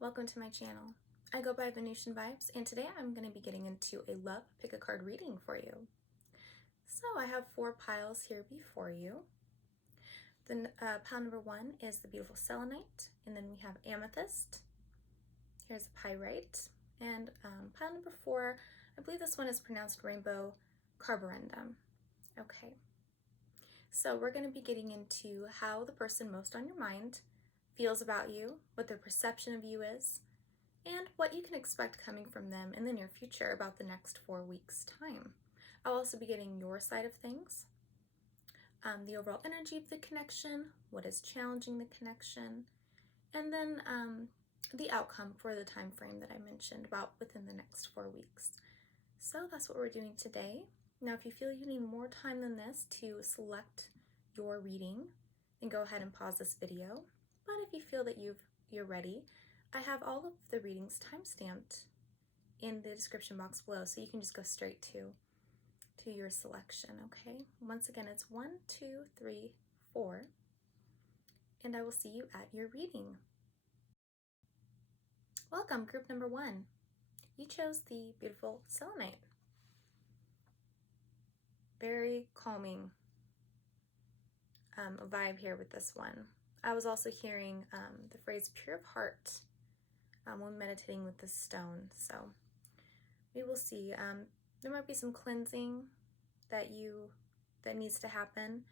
Welcome to my channel. I go by Venusian Vibes, and today I'm going to be getting into a love pick a card reading for you. So I have 4 piles here before you. The pile number 1 is the beautiful selenite, and then we have amethyst. Here's a pyrite, and pile number 4, I believe this one is pronounced rainbow carborundum. Okay, so we're going to be getting into how the person most on your mind feels about you, what their perception of you is, and what you can expect coming from them in the near future about the next 4 weeks' time. I'll also be getting your side of things, the overall energy of the connection, what is challenging the connection, and then the outcome for the time frame that I mentioned about within the next 4 weeks. So that's what we're doing today. Now, if you feel you need more time than this to select your reading, then go ahead and pause this video. But if you feel that you're ready, I have all of the readings timestamped in the description box below, so you can just go straight to your selection, okay? Once again, it's 1, 2, 3, 4, and I will see you at your reading. Welcome, group number 1. You chose the beautiful selenite. Very calming vibe here with this one. I was also hearing the phrase pure of heart when meditating with this stone, so we will see. There might be some cleansing that needs to happen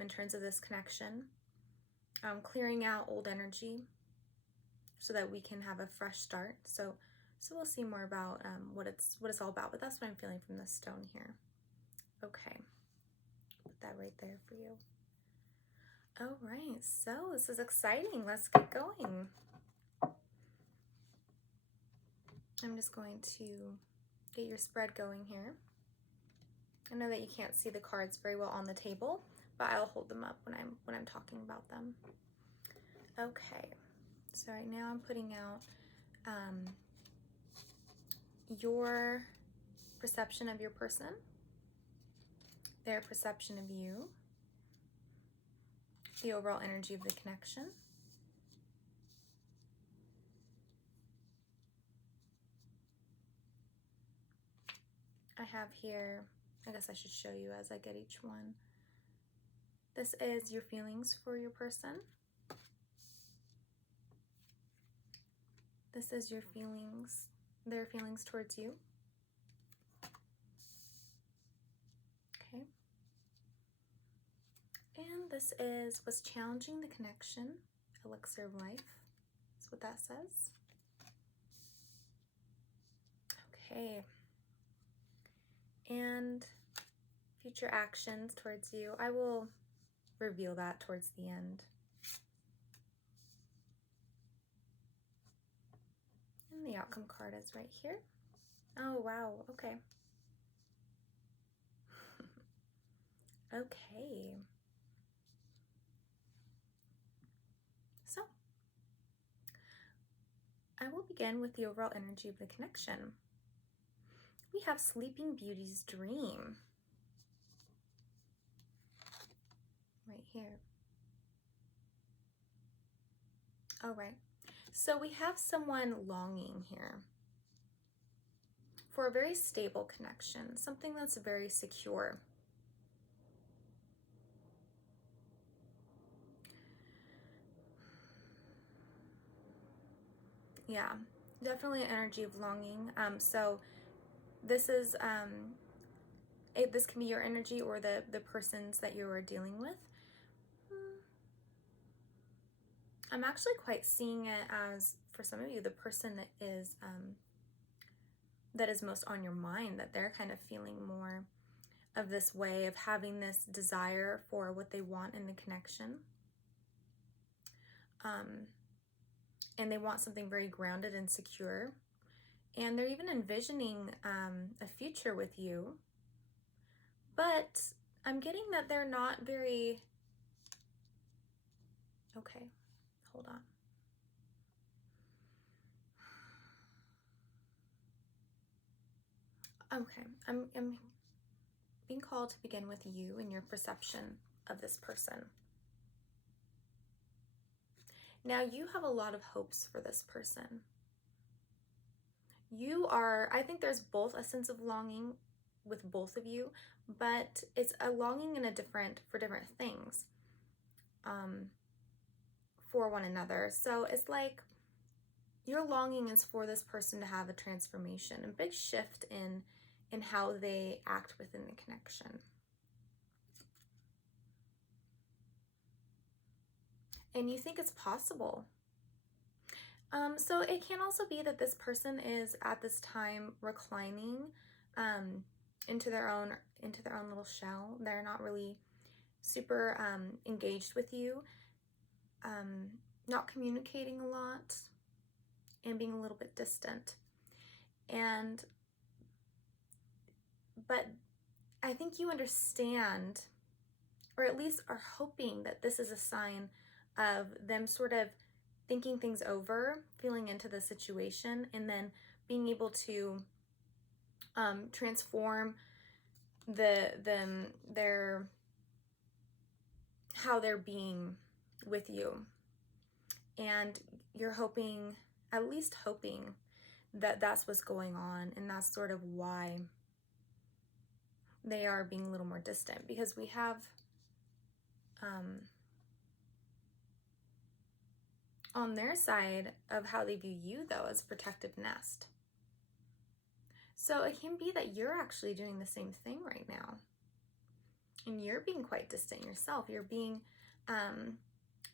in terms of this connection, clearing out old energy so that we can have a fresh start. So we'll see more about what it's all about, but that's what I'm feeling from this stone here. Okay, put that right there for you. All right, so this is exciting. Let's get going. I'm just going to get your spread going here. I know that you can't see the cards very well on the table, but I'll hold them up when I'm talking about them. Okay, so right now I'm putting out your perception of your person, their perception of you, the overall energy of the connection, I have here, I guess I should show you as I get each one. This is your feelings for your person. This is your feelings, their feelings towards you. Okay. And this is what's challenging the connection, elixir of life. That's what that says. Okay. And future actions towards you. I will reveal that towards the end. And the outcome card is right here. Oh, wow. Okay. Okay. So, I will begin with the overall energy of the connection. We have Sleeping Beauty's Dream. Right here. All right. So we have someone longing here for a very stable connection, something that's very secure. Yeah, definitely an energy of longing. So this is this can be your energy or the persons that you are dealing with. I'm actually quite seeing it as, for some of you, the person that is most on your mind, that they're kind of feeling more of this way of having this desire for what they want in the connection. And they want something very grounded and secure. And they're even envisioning a future with you. But I'm getting that they're not very... Okay, hold on. Okay, I'm being called to begin with you and your perception of this person. Now you have a lot of hopes for this person. I think there's both a sense of longing with both of you, but it's a longing for different things for one another. So it's like your longing is for this person to have a transformation, a big shift in how they act within the connection. And you think it's possible. So it can also be that this person is at this time reclining into their own little shell. They're not really super engaged with you, not communicating a lot, and being a little bit distant. But I think you understand, or at least are hoping that this is a sign of them sort of thinking things over, feeling into the situation, and then being able to transform how they're being with you. And you're hoping, at least hoping, that that's what's going on, and that's sort of why they are being a little more distant, because we have on their side of how they view you, though, as protective nest. So it can be that you're actually doing the same thing right now, and you're being quite distant yourself. You're being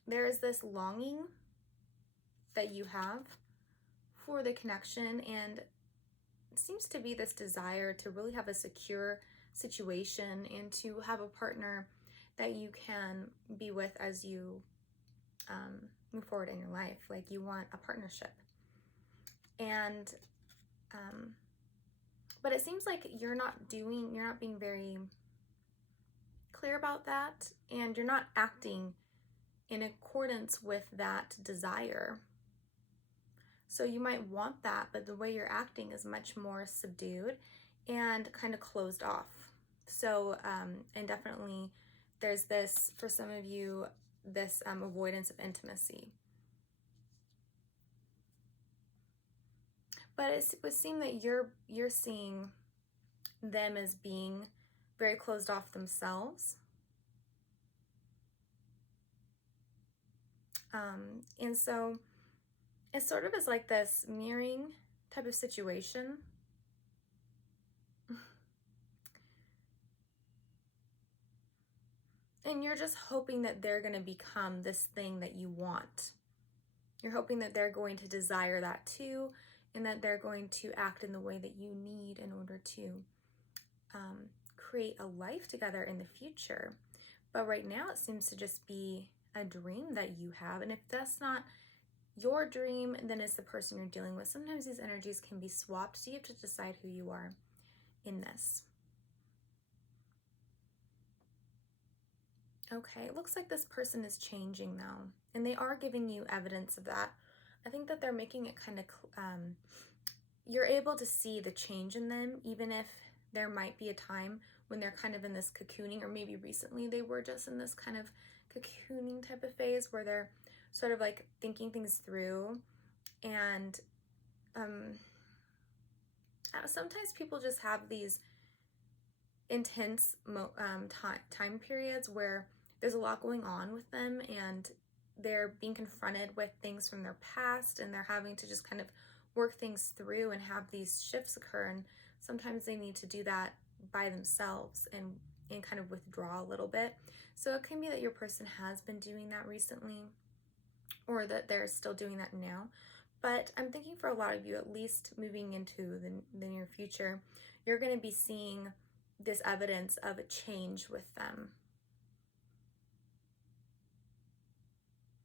there is this longing that you have for the connection, and it seems to be this desire to really have a secure situation and to have a partner that you can be with as you move forward in your life. Like, you want a partnership. And but it seems like you're not being very clear about that, and you're not acting in accordance with that desire. So you might want that, but the way you're acting is much more subdued and kind of closed off. So, and definitely there's this, for some of you, this avoidance of intimacy. But it would seem that you're seeing them as being very closed off themselves. And so it sort of is like this mirroring type of situation. And you're just hoping that they're going to become this thing that you want. You're hoping that they're going to desire that too, and that they're going to act in the way that you need in order to create a life together in the future. But right now it seems to just be a dream that you have. And if that's not your dream, then it's the person you're dealing with. Sometimes these energies can be swapped, so you have to decide who you are in this. Okay, it looks like this person is changing though, and they are giving you evidence of that. I think that they're making it kind of, you're able to see the change in them, even if there might be a time when they're kind of in this cocooning, or maybe recently they were just in this kind of cocooning type of phase where they're sort of like thinking things through. And sometimes people just have these intense time periods where there's a lot going on with them, and they're being confronted with things from their past, and they're having to just kind of work things through and have these shifts occur. And sometimes they need to do that by themselves and kind of withdraw a little bit. So it can be that your person has been doing that recently, or that they're still doing that now. But I'm thinking for a lot of you, at least moving into the near future, you're going to be seeing this evidence of a change with them.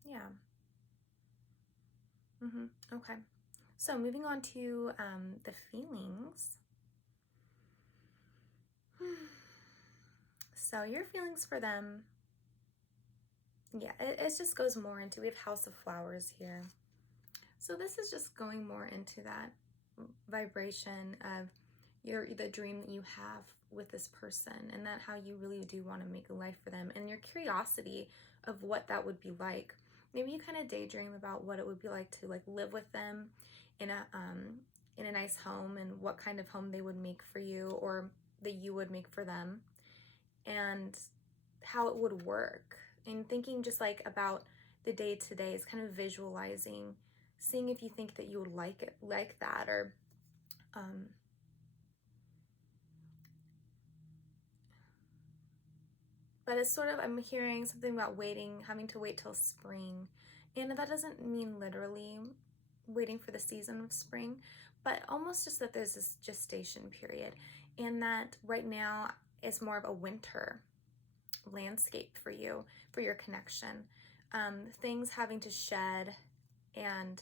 Yeah. Okay. So moving on to the feelings. So your feelings for them, yeah, it just goes more into, we have House of Flowers here. So this is just going more into that vibration of the dream that you have with this person, and that how you really do want to make a life for them, and your curiosity of what that would be like. maybe you kind of daydream about what it would be like to like live with them in a nice home, and what kind of home they would make for you, or that you would make for them, and how it would work. And thinking just like about the day to day is kind of visualizing, seeing if you think that you would like it like that, or but it's sort of, I'm hearing something about waiting, having to wait till spring. And that doesn't mean literally waiting for the season of spring, but almost just that there's this gestation period, and that right now is more of a winter landscape for you, for your connection. Things having to shed, and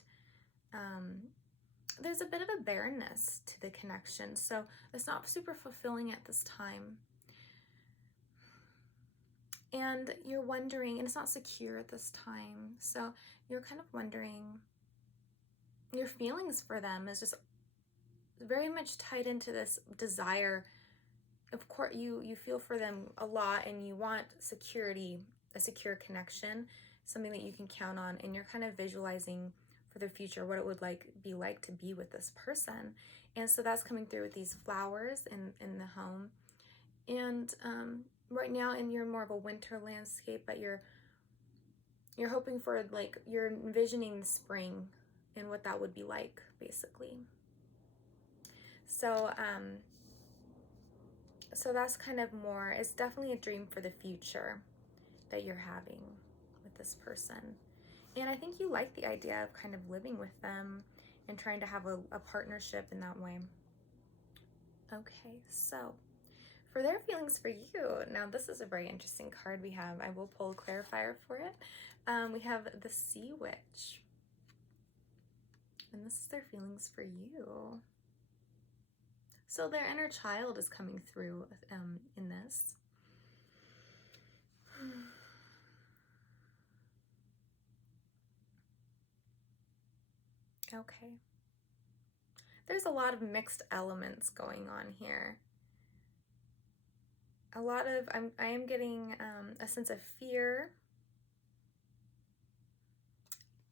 there's a bit of a barrenness to the connection, so it's not super fulfilling at this time. And you're wondering, and it's not secure at this time, so you're kind of wondering, your feelings for them is just very much tied into this desire. Of course, you feel for them a lot, and you want security, a secure connection, something that you can count on, and you're kind of visualizing for the future what it would be like to be with this person. And so that's coming through with these flowers in the home. And right now, and you're more of a winter landscape, but you're hoping for, like, you're envisioning spring and what that would be like, basically. So so that's kind of more, it's definitely a dream for the future that you're having with this person. And I think you like the idea of kind of living with them and trying to have a partnership in that way. Okay, so for their feelings for you, now this is a very interesting card we have. I will pull a clarifier for it. We have the Sea Witch. And this is their feelings for you. So their inner child is coming through in this. Okay. There's a lot of mixed elements going on here. A lot of, I am getting a sense of fear,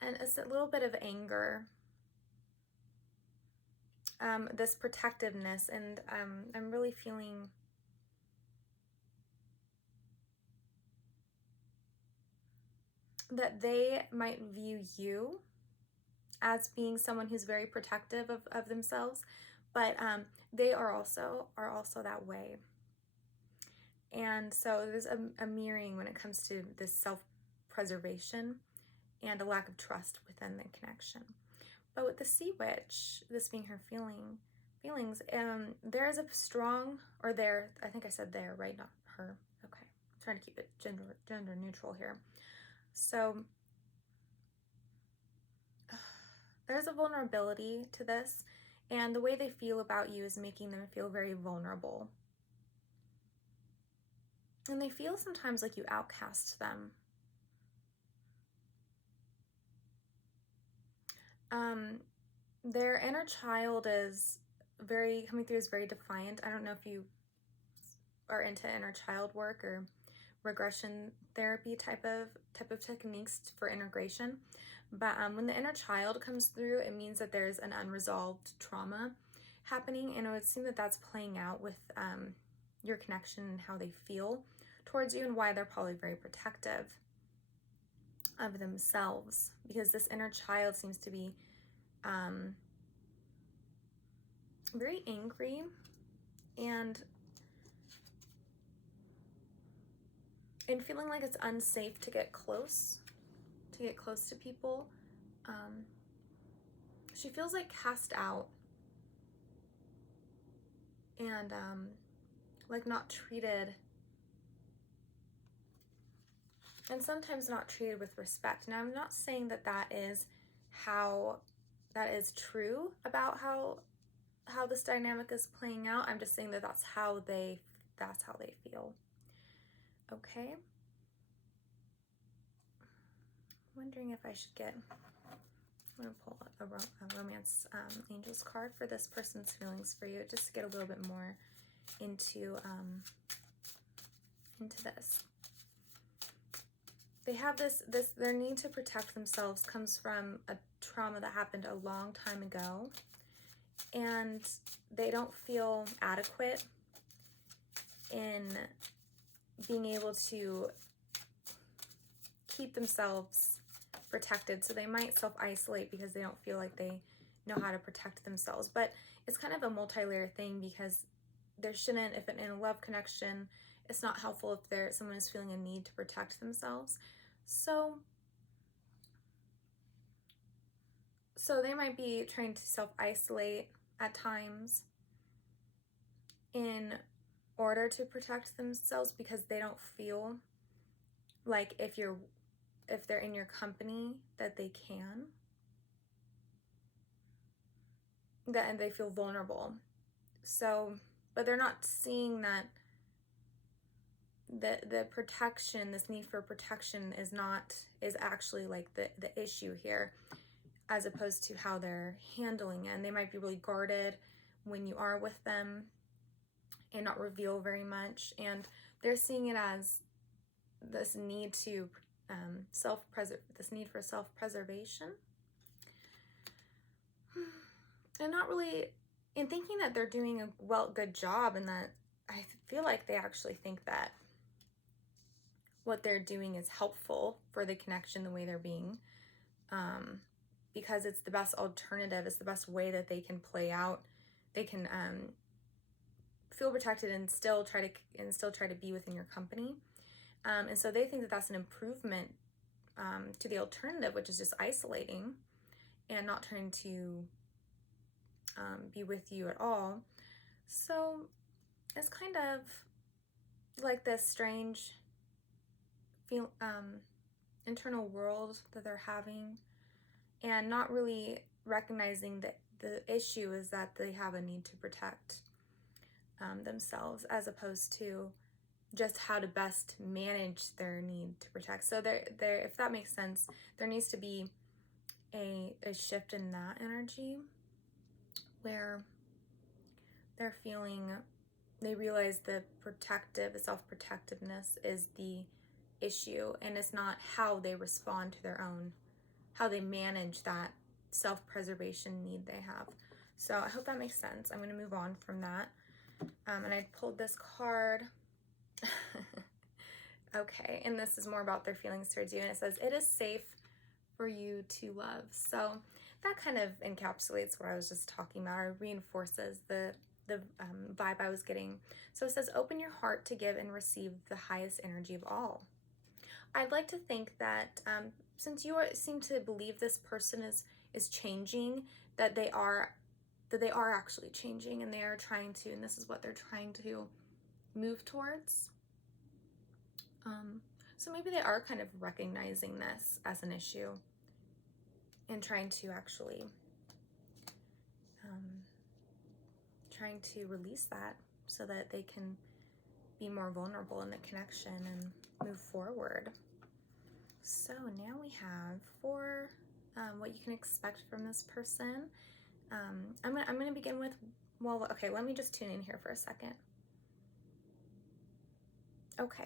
and it's a little bit of anger, this protectiveness, and I'm really feeling that they might view you as being someone who's very protective of themselves, but they are also that way. And so there's a mirroring when it comes to this self-preservation and a lack of trust within the connection. But with the Sea Witch, this being her feelings, there is a strong, or there, I think I said there, right? Not her. Okay, I'm trying to keep it gender neutral here. So there's a vulnerability to this, and the way they feel about you is making them feel very vulnerable. And they feel sometimes like you outcast them. Their inner child is coming through as very defiant. I don't know if you are into inner child work or regression therapy type of techniques for integration. But when the inner child comes through, it means that there's an unresolved trauma happening, and it would seem that that's playing out with your connection and how they feel towards you, and why they're probably very protective of themselves, because this inner child seems to be very angry and feeling like it's unsafe to get close to people. She feels like cast out and like not treated, and sometimes not treated with respect. Now, I'm not saying that is true about how this dynamic is playing out. I'm just saying that that's how they feel. Okay. I'm wondering if I should I'm going to pull a romance angels card for this person's feelings for you, just to get a little bit more into this. they have their need to protect themselves comes from a trauma that happened a long time ago, and they don't feel adequate in being able to keep themselves protected. So they might self-isolate because they don't feel like they know how to protect themselves. But it's kind of a multi-layer thing, because there shouldn't, if in a love connection, it's not helpful if someone is feeling a need to protect themselves. So they might be trying to self-isolate at times in order to protect themselves, because they don't feel like if they're in your company that they can, and they feel vulnerable. So, but they're not seeing that the protection, this need for protection is actually like the issue here, as opposed to how they're handling it. And they might be really guarded when you are with them and not reveal very much. And they're seeing it as this need to this need for self-preservation, and not really in thinking that they're doing a good job, and that I feel like they actually think that what they're doing is helpful for the connection, the way they're being, because it's the best alternative. It's the best way that they can play out. They can feel protected and still try to be within your company. And so they think that that's an improvement to the alternative, which is just isolating and not trying to be with you at all. So it's kind of like this strange internal world that they're having, and not really recognizing that the issue is that they have a need to protect themselves, as opposed to just how to best manage their need to protect. So there, if that makes sense, there needs to be a shift in that energy, where they're feeling, they realize the self-protectiveness is the issue, and it's not how they respond to how they manage that self-preservation need they have. So I hope that makes sense. I'm going to move on from that. And I pulled this card. Okay, and this is more about their feelings towards you, and it says, it is safe for you to love. So that kind of encapsulates what I was just talking about, or reinforces the vibe I was getting. So it says, open your heart to give and receive the highest energy of all. I'd like to think that since you seem to believe this person is changing, that they are actually changing, and they are trying to, and this is what they're trying to move towards. So maybe they are kind of recognizing this as an issue and trying to actually trying to release that, so that they can be more vulnerable in the connection and move forward. So now we have for what you can expect from this person. I'm gonna begin with, well, okay, let me just tune in here for a second. Okay.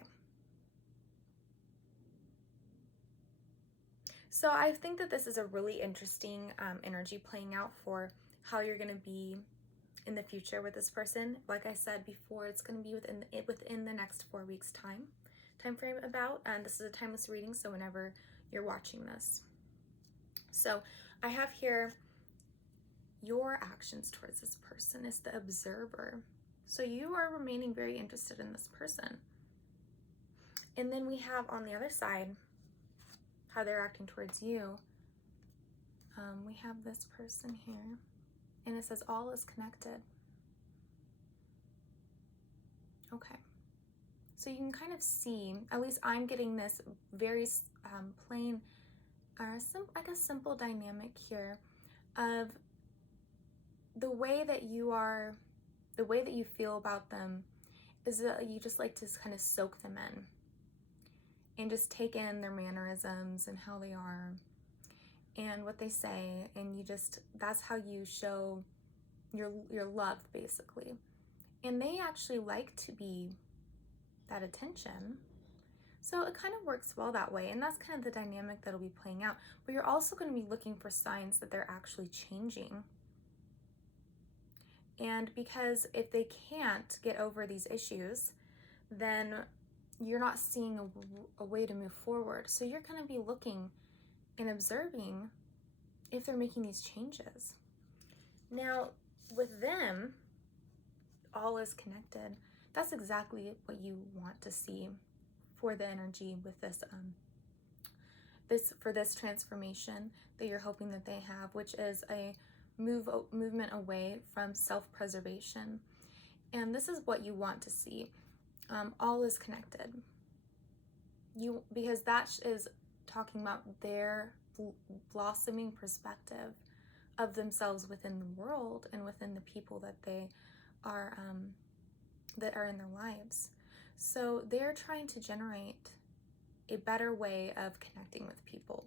So I think that this is a really interesting energy playing out for how you're gonna be in the future with this person. Like I said before, it's gonna be within the next 4 weeks time frame about, and this is a timeless reading, so whenever you're watching this. So I have here your actions towards this person is the observer. So you are remaining very interested in this person. And then we have on the other side how they're acting towards you. We have this person here, and it says all is connected. Okay. So you can kind of see, at least I'm getting this very plain, simple dynamic here of the way that you feel about them is that you just like to kind of soak them in and just take in their mannerisms and how they are and what they say, and that's how you show your love, basically. And they actually like to be that attention. So it kind of works well that way, and that's kind of the dynamic that'll be playing out. But you're also going to be looking for signs that they're actually changing. And because if they can't get over these issues, then you're not seeing a way to move forward. So you're going to be looking and observing if they're making these changes. Now, with them, all is connected. That's exactly what you want to see for the energy with this this transformation that you're hoping that they have, which is a movement away from self-preservation. And this is what you want to see. All is connected. Because that is talking about their blossoming perspective of themselves within the world and within the people that they are that are in their lives. So they're trying to generate a better way of connecting with people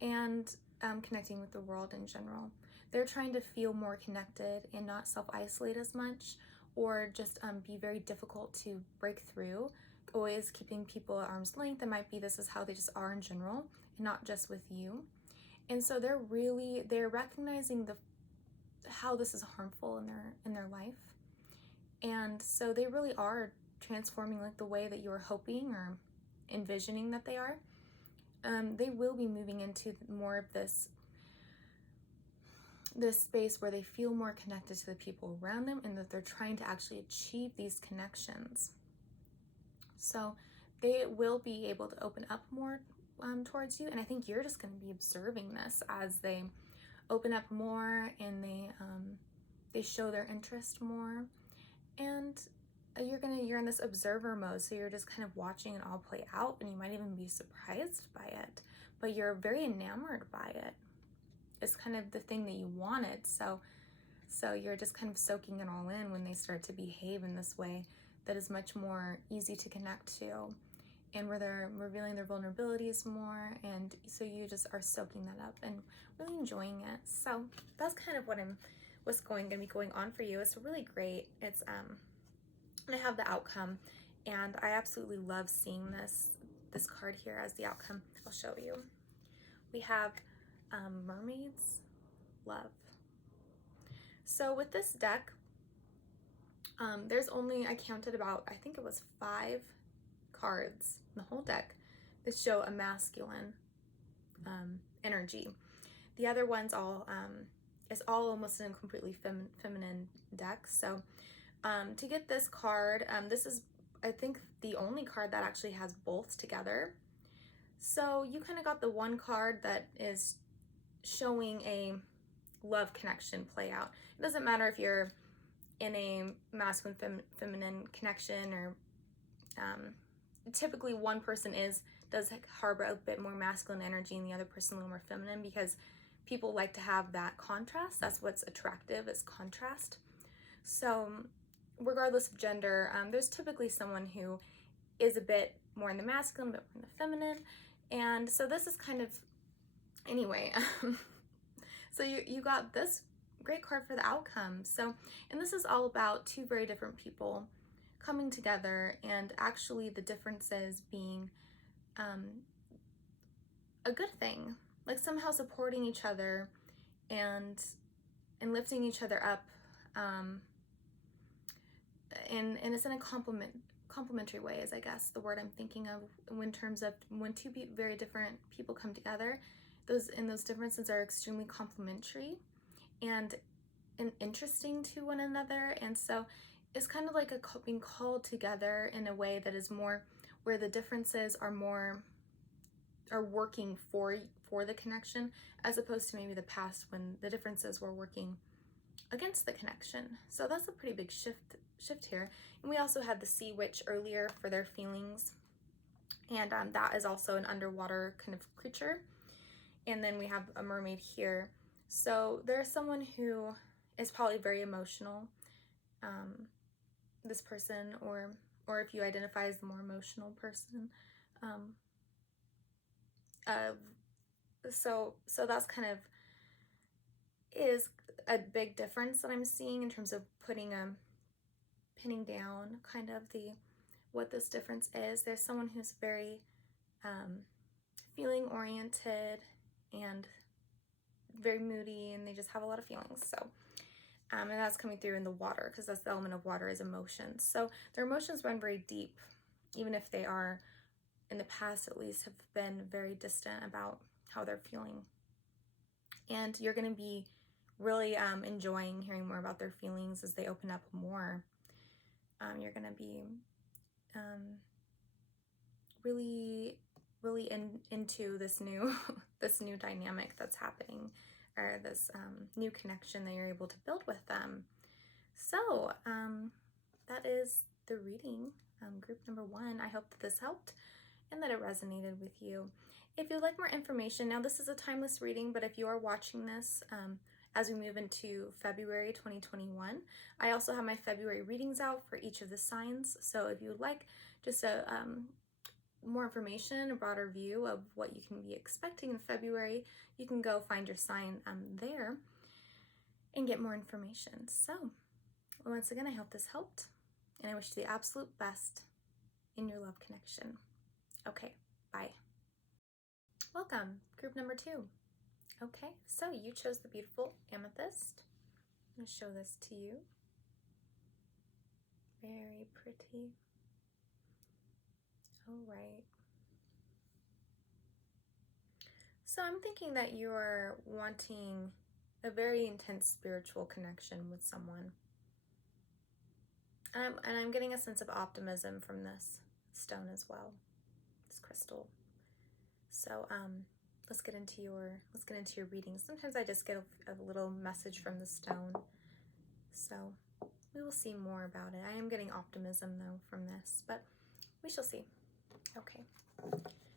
and connecting with the world in general. They're trying to feel more connected and not self-isolate as much, or just be very difficult to break through, always keeping people at arm's length. It might be this is how they just are in general and not just with you. And so they're recognizing how this is harmful in their life. And so they really are transforming like the way that you were hoping or envisioning that they are. They will be moving into more of this space where they feel more connected to the people around them, and that they're trying to actually achieve these connections. So they will be able to open up more towards you, and I think you're just going to be observing this as they open up more and they show their interest more, and you're in this observer mode, so you're just kind of watching it all play out, and you might even be surprised by it, but you're very enamored by it. It's kind of the thing that you wanted, so you're just kind of soaking it all in when they start to behave in this way that is much more easy to connect to, and where they're revealing their vulnerabilities more, and so you just are soaking that up and really enjoying it. So that's kind of what's going to be going on for you. It's really great. It's and I have the outcome, and I absolutely love seeing this card here as the outcome. I'll show you. We have Mermaid's Love. So with this deck, there's only, I counted about, I think it was 5 cards in the whole deck that show a masculine energy. The other ones all is all almost in a completely feminine deck. So to get this card, this is, I think, the only card that actually has both together. So you kind of got the one card that is showing a love connection play out. It doesn't matter if you're in a masculine feminine connection, or typically one person does harbor a bit more masculine energy and the other person a little more feminine, because people like to have that contrast. That's what's attractive, is contrast. So regardless of gender, there's typically someone who is a bit more in the masculine, a bit more in the feminine. And so this is kind of, anyway, so you got this great card for the outcome. So, and this is all about 2 very different people coming together, and actually the differences being a good thing, like somehow supporting each other and lifting each other up, and it's in a complementary way, is I guess the word I'm thinking of, in terms of when 2 very different people come together. Those differences are extremely complementary and interesting to one another, and so it's kind of like being called together in a way that is more where the differences are working for the connection, as opposed to maybe the past when the differences were working against the connection. So that's a pretty big shift here. And we also had the Sea Witch earlier for their feelings, and that is also an underwater kind of creature. And then we have a mermaid here. So there's someone who is probably very emotional, this person, or if you identify as the more emotional person. So that's kind of is a big difference that I'm seeing in terms of pinning down kind of the what this difference is. There's someone who's very feeling oriented and very moody, and they just have a lot of feelings. So, and that's coming through in the water, because that's the element of water, is emotions. So their emotions run very deep, even if they are, in the past at least, have been very distant about how they're feeling. And you're going to be really enjoying hearing more about their feelings as they open up more. You're going to be really into this new this new dynamic that's happening, or this new connection that you're able to build with them. So that is the reading, group number 1. I hope that this helped and that it resonated with you. If you'd like more information, now this is a timeless reading, but if you are watching this as we move into February 2021, I also have my February readings out for each of the signs. So if you would like just a more information, a broader view of what you can be expecting in February, you can go find your sign there and get more information. So once again, I hope this helped, and I wish you the absolute best in your love connection. Okay, bye. Welcome, group number 2. Okay, so you chose the beautiful amethyst. I'm going to show this to you. Very pretty. All right. So I'm thinking that you're wanting a very intense spiritual connection with someone. And I'm getting a sense of optimism from this stone as well, this crystal. So let's get into your reading. Sometimes I just get a little message from the stone, so we will see more about it. I am getting optimism though from this, but we shall see. Okay,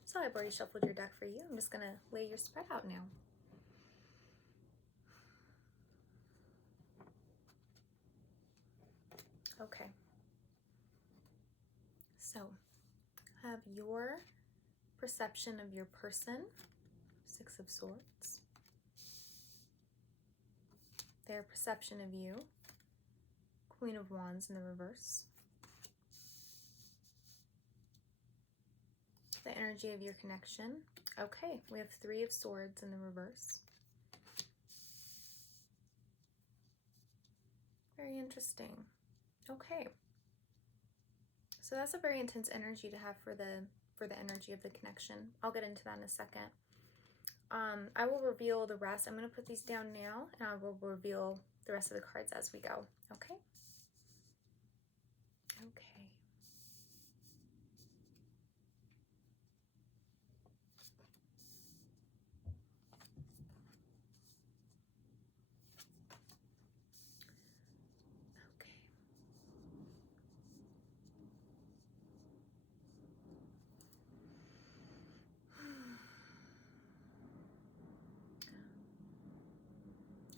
so I've already shuffled your deck for you. I'm just gonna lay your spread out now. Okay, so have your perception of your person, 6 of Swords, their perception of you, Queen of Wands in the reverse, the energy of your connection. Okay, we have 3 of Swords in the reverse. Very interesting. Okay, so that's a very intense energy to have for the energy of the connection. I'll get into that in a second. I will reveal the rest. I'm going to put these down now, and I will reveal the rest of the cards as we go. Okay? Okay.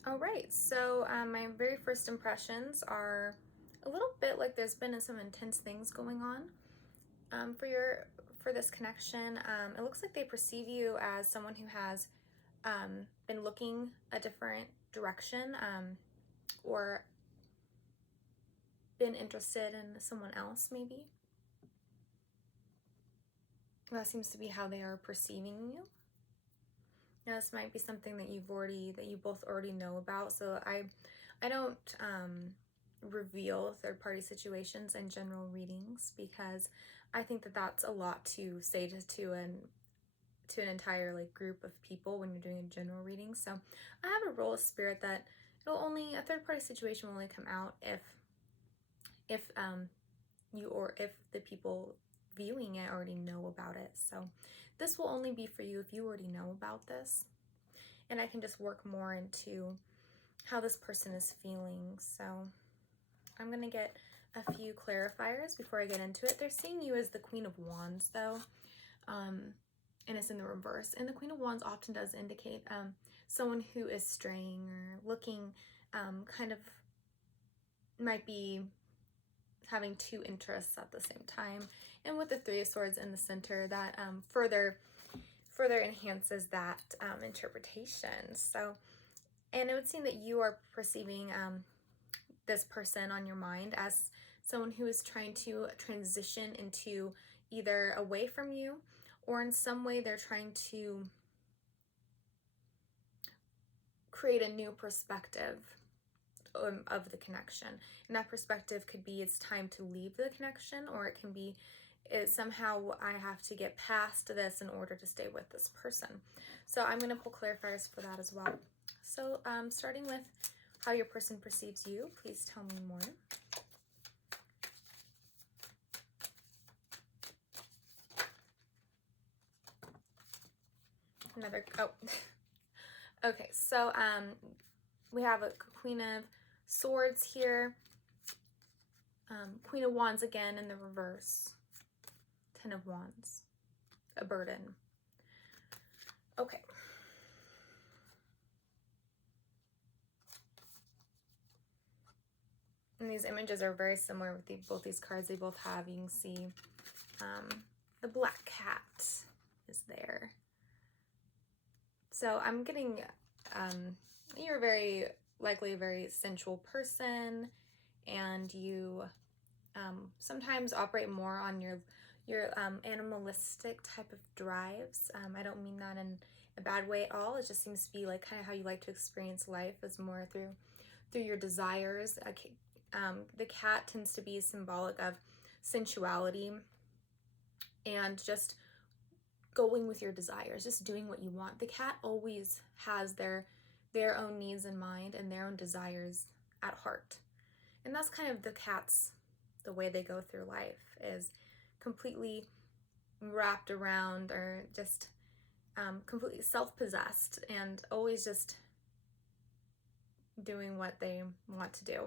All right, so my very first impressions are a little bit like there's been some intense things going on for this connection. It looks like they perceive you as someone who has been looking a different direction, or been interested in someone else, maybe. That seems to be how they are perceiving you. Now, this might be something that you both already know about. So I don't reveal third-party situations in general readings, because I think that that's a lot to say to an entire group of people when you're doing a general reading. So I have a rule of spirit that a third-party situation will only come out if you or if the people viewing it already know about it. So this will only be for you if you already know about this, and I can just work more into how this person is feeling. So I'm gonna get a few clarifiers before I get into it. They're seeing you as the Queen of Wands though, and it's in the reverse. And the Queen of Wands often does indicate someone who is straying or looking, kind of might be having 2 interests at the same time. And with the 3 of Swords in the center, that further enhances that interpretation. So, and it would seem that you are perceiving this person on your mind as someone who is trying to transition into either away from you, or in some way they're trying to create a new perspective of the connection. And that perspective could be it's time to leave the connection, or it can be somehow I have to get past this in order to stay with this person. So I'm going to pull clarifiers for that as well. So starting with how your person perceives you, please tell me more. Another, oh, okay, so we have a Queen of Swords here, Queen of Wands again in the reverse, Ten of Wands, a burden. Okay. And these images are very similar with both these cards. They both have, you can see the black cat is there. So I'm getting, you're very likely a very sensual person, and you sometimes operate more on your animalistic type of drives. I don't mean that in a bad way at all. It just seems to be like kind of how you like to experience life, is more through your desires. The cat tends to be symbolic of sensuality and just going with your desires, just doing what you want. The cat always has their own needs in mind and their own desires at heart. And that's kind of the cat's, the way they go through life, is completely wrapped around, or just completely self-possessed, and always just doing what they want to do,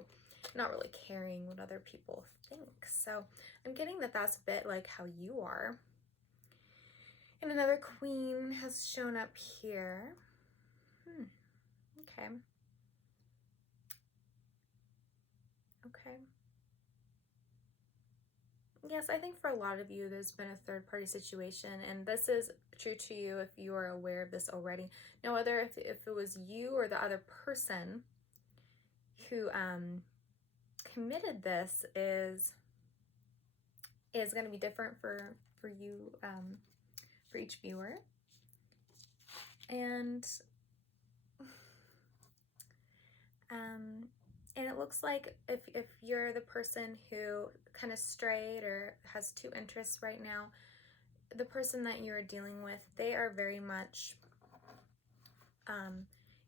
not really caring what other people think. So I'm getting that that's a bit like how you are. And another queen has shown up here. Okay. Okay. Yes, I think for a lot of you, there's been a third-party situation, and this is true to you if you are aware of this already. Now, whether if it was you or the other person who committed this is going to be different for you, for each viewer. And it looks like if you're the person who kind of strayed or has two interests right now, the person that you're dealing with, they are very much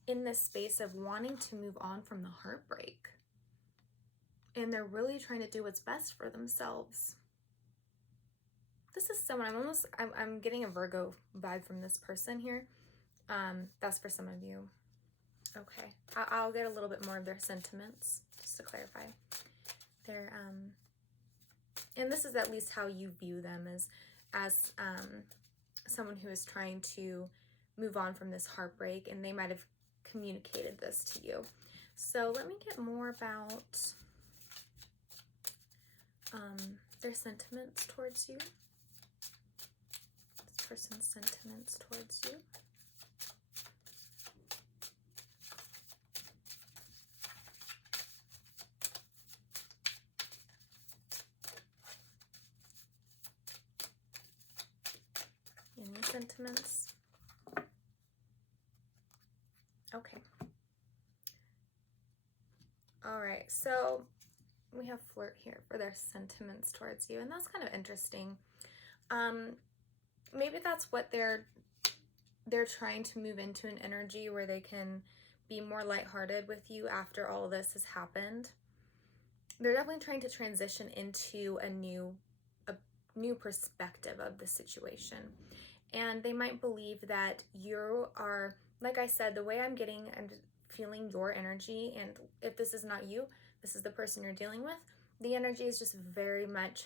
in this space of wanting to move on from the heartbreak. And they're really trying to do what's best for themselves. This is someone, I'm getting a Virgo vibe from this person here. That's for some of you. Okay, I'll get a little bit more of their sentiments, just to clarify. They're, and this is at least how you view them, as someone who is trying to move on from this heartbreak, and they might have communicated this to you. So let me get more about their sentiments towards you. This person's sentiments towards you. Any sentiments? Okay. All right, so we have flirt here for their sentiments towards you, and that's kind of interesting. Maybe that's what they're trying to move into, an energy where they can be more lighthearted with you after all of this has happened. They're definitely trying to transition into a new perspective of the situation. And they might believe that you are, like I said, the way I'm getting and feeling your energy, and if this is not you, this is the person you're dealing with, the energy is just very much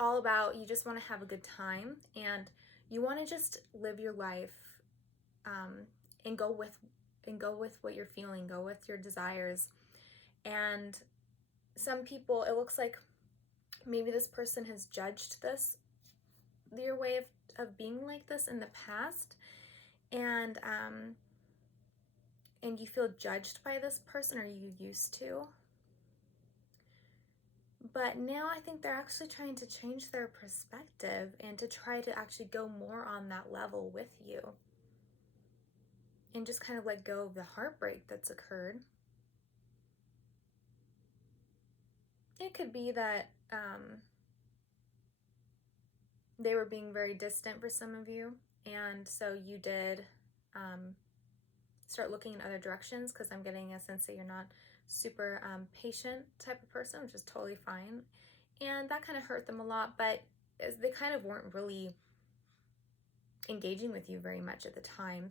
all about, you just want to have a good time, and you want to just live your life and go with what you're feeling, go with your desires. And some people, it looks like maybe this person has judged your way of being like this in the past, and you feel judged by this person, or you used to. But now I think they're actually trying to change their perspective and to try to actually go more on that level with you and just kind of let go of the heartbreak that's occurred. It could be that they were being very distant for some of you, and so you did start looking in other directions, because I'm getting a sense that you're not super patient type of person, which is totally fine. And that kind of hurt them a lot, but they kind of weren't really engaging with you very much at the time.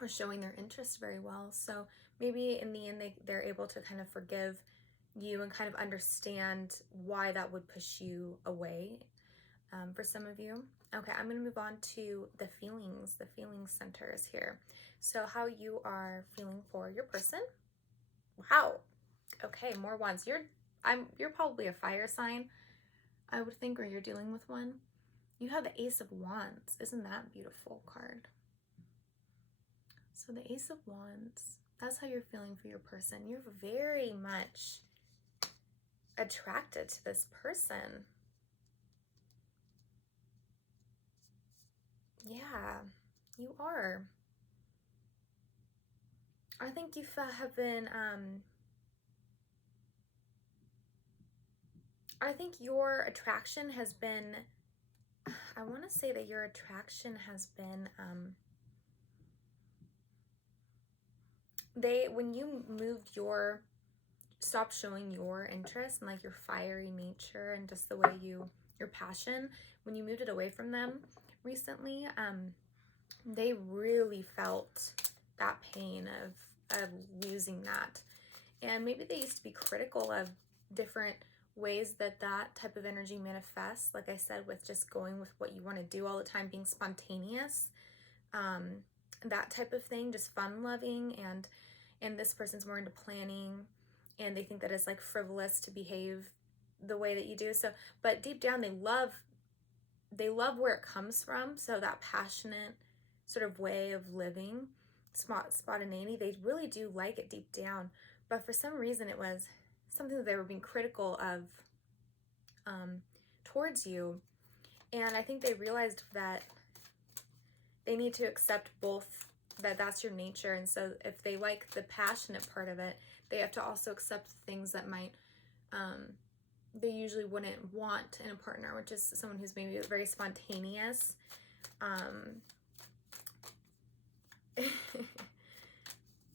Or showing their interest very well. So maybe in the end they're able to kind of forgive you and kind of understand why that would push you away for some of you. Okay, I'm going to move on to the feelings centers here. So how you are feeling for your person. Wow. Okay, more wands. You're probably a fire sign, I would think, or you're dealing with one. You have the Ace of Wands. Isn't that a beautiful card? So the Ace of Wands, that's how you're feeling for your person. You're very much attracted to this person. Yeah, you are. I think you have been, I think your attraction has been, I want to say that your attraction has been, when you stopped showing your interest and like your fiery nature and just the way your passion, when you moved it away from them recently, they really felt that pain of losing that. And maybe they used to be critical of different ways that type of energy manifests, like I said, with just going with what you want to do all the time, being spontaneous, that type of thing, just fun loving, and this person's more into planning, and they think that it's like frivolous to behave the way that you do. So, but deep down they love where it comes from. So that passionate sort of way of living, spontaneity, they really do like it deep down. But for some reason it was something that they were being critical of towards you. And I think they realized that they need to accept both, that's your nature. And so if they like the passionate part of it, they have to also accept things that might, they usually wouldn't want in a partner, which is someone who's maybe very spontaneous.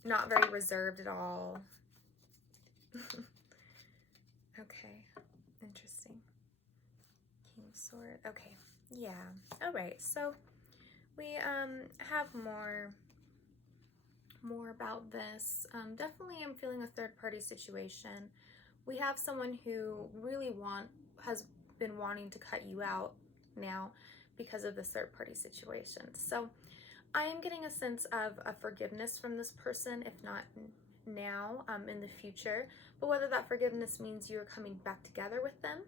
Not very reserved at all. Okay, interesting. King of Swords. Okay, yeah. All right, so we have more about this. Definitely I'm feeling a third-party situation. We have someone who really has been wanting to cut you out now because of this third-party situation. So I am getting a sense of a forgiveness from this person, if not now, in the future. But whether that forgiveness means you're coming back together with them,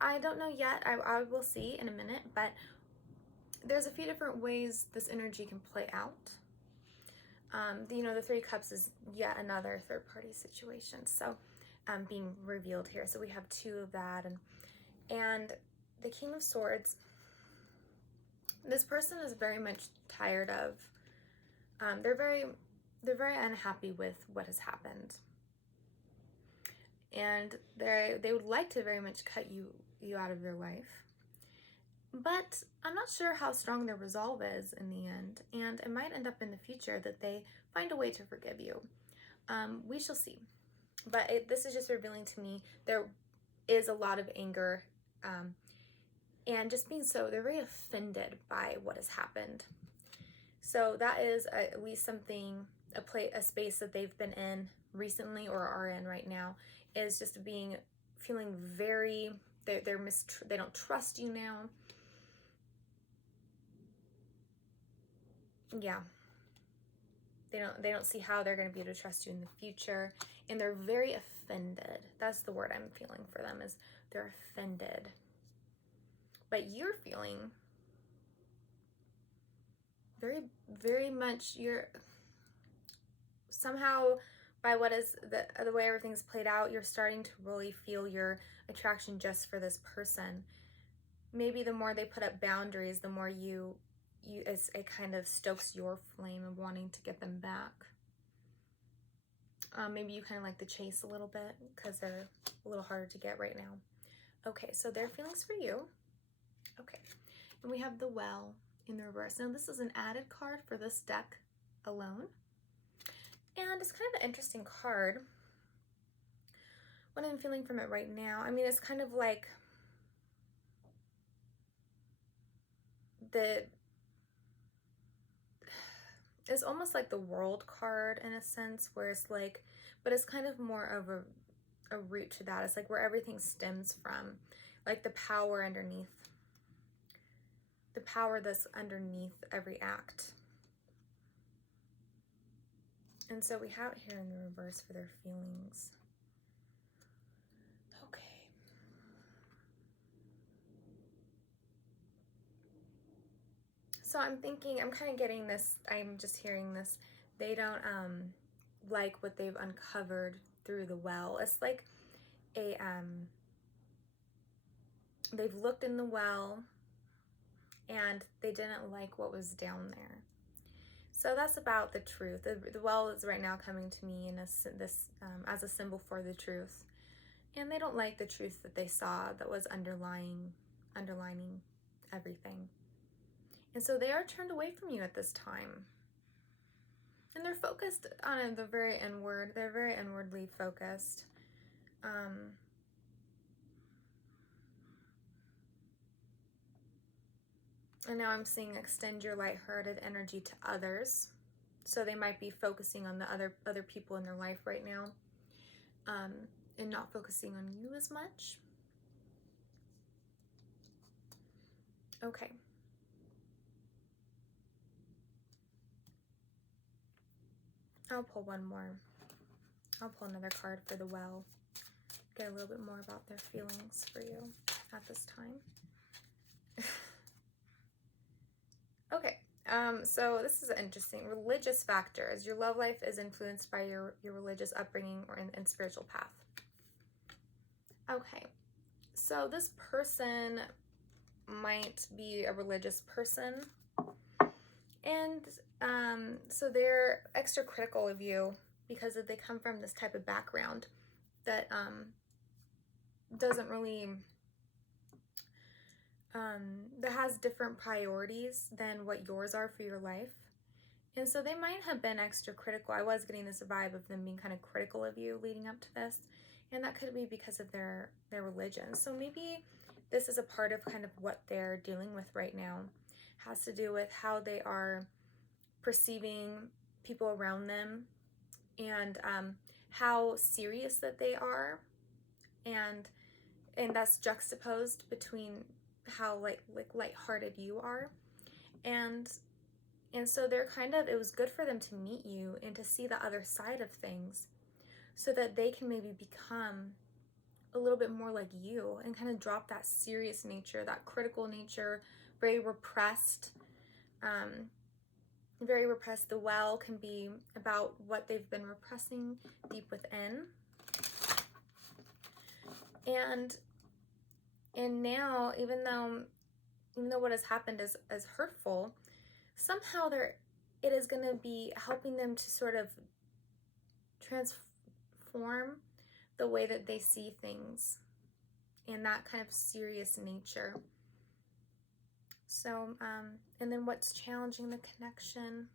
I don't know yet. I will see in a minute, but there's a few different ways this energy can play out. The Three of Cups is yet another third-party situation, so being revealed here. So we have two of that, and the King of Swords. This person is very much tired of. They're very unhappy with what has happened, and they would like to very much cut you out of their life. But I'm not sure how strong their resolve is in the end, and it might end up in the future that they find a way to forgive you. We shall see. But this is just revealing to me there is a lot of anger, and just being they're very offended by what has happened. So that is at least something, a space that they've been in recently or are in right now, is just feeling very, they don't trust you now. Yeah, they don't see how they're going to be able to trust you in the future, and they're very offended. That's the word I'm feeling for them, is they're offended. But you're feeling very, very much, somehow by what is the way everything's played out, you're starting to really feel your attraction just for this person. Maybe the more they put up boundaries, the more it kind of stokes your flame of wanting to get them back. Maybe you kind of like the chase a little bit because they're a little harder to get right now. Okay, so their feelings for you. Okay, and we have the Well in the reverse. Now this is an added card for this deck alone. And it's kind of an interesting card. What I'm feeling from it right now, I mean, it's kind of like it's almost like the World card in a sense, where it's like, but it's kind of more of a root to that. It's like where everything stems from, like the power underneath, the power that's underneath every act. And so we have it here in the reverse for their feelings. Okay. So I'm thinking, I'm kind of getting this, I'm just hearing this, they don't like what they've uncovered through the Well. It's like they've looked in the well and they didn't like what was down there. So that's about the truth. The well is right now coming to me in as a symbol for the truth. And they don't like the truth that they saw that was underlining everything. And so they are turned away from you at this time. And they're focused on the very inward. They're very inwardly focused. And now I'm seeing extend your lighthearted energy to others. So they might be focusing on the other people in their life right now, and not focusing on you as much. Okay. I'll pull one more. I'll pull another card for the Well. Get a little bit more about their feelings for you at this time. Okay, so this is interesting. Religious factors. Your love life is influenced by your religious upbringing or in spiritual path. Okay, so this person might be a religious person, and so they're extra critical of you because they come from this type of background that doesn't really that has different priorities than what yours are for your life. And so they might have been extra critical. I was getting this vibe of them being kind of critical of you leading up to this, and that could be because of their religion. So maybe this is a part of kind of what they're dealing with right now. It has to do with how they are perceiving people around them, and how serious that they are, and that's juxtaposed between how like lighthearted you are. And so they're kind of, it was good for them to meet you and to see the other side of things so that they can maybe become a little bit more like you and kind of drop that serious nature, that critical nature, very repressed. Very repressed. The Well can be about what they've been repressing deep within. And now, even though what has happened is hurtful, somehow it is going to be helping them to sort of transform the way that they see things and that kind of serious nature. So, and then what's challenging the connection?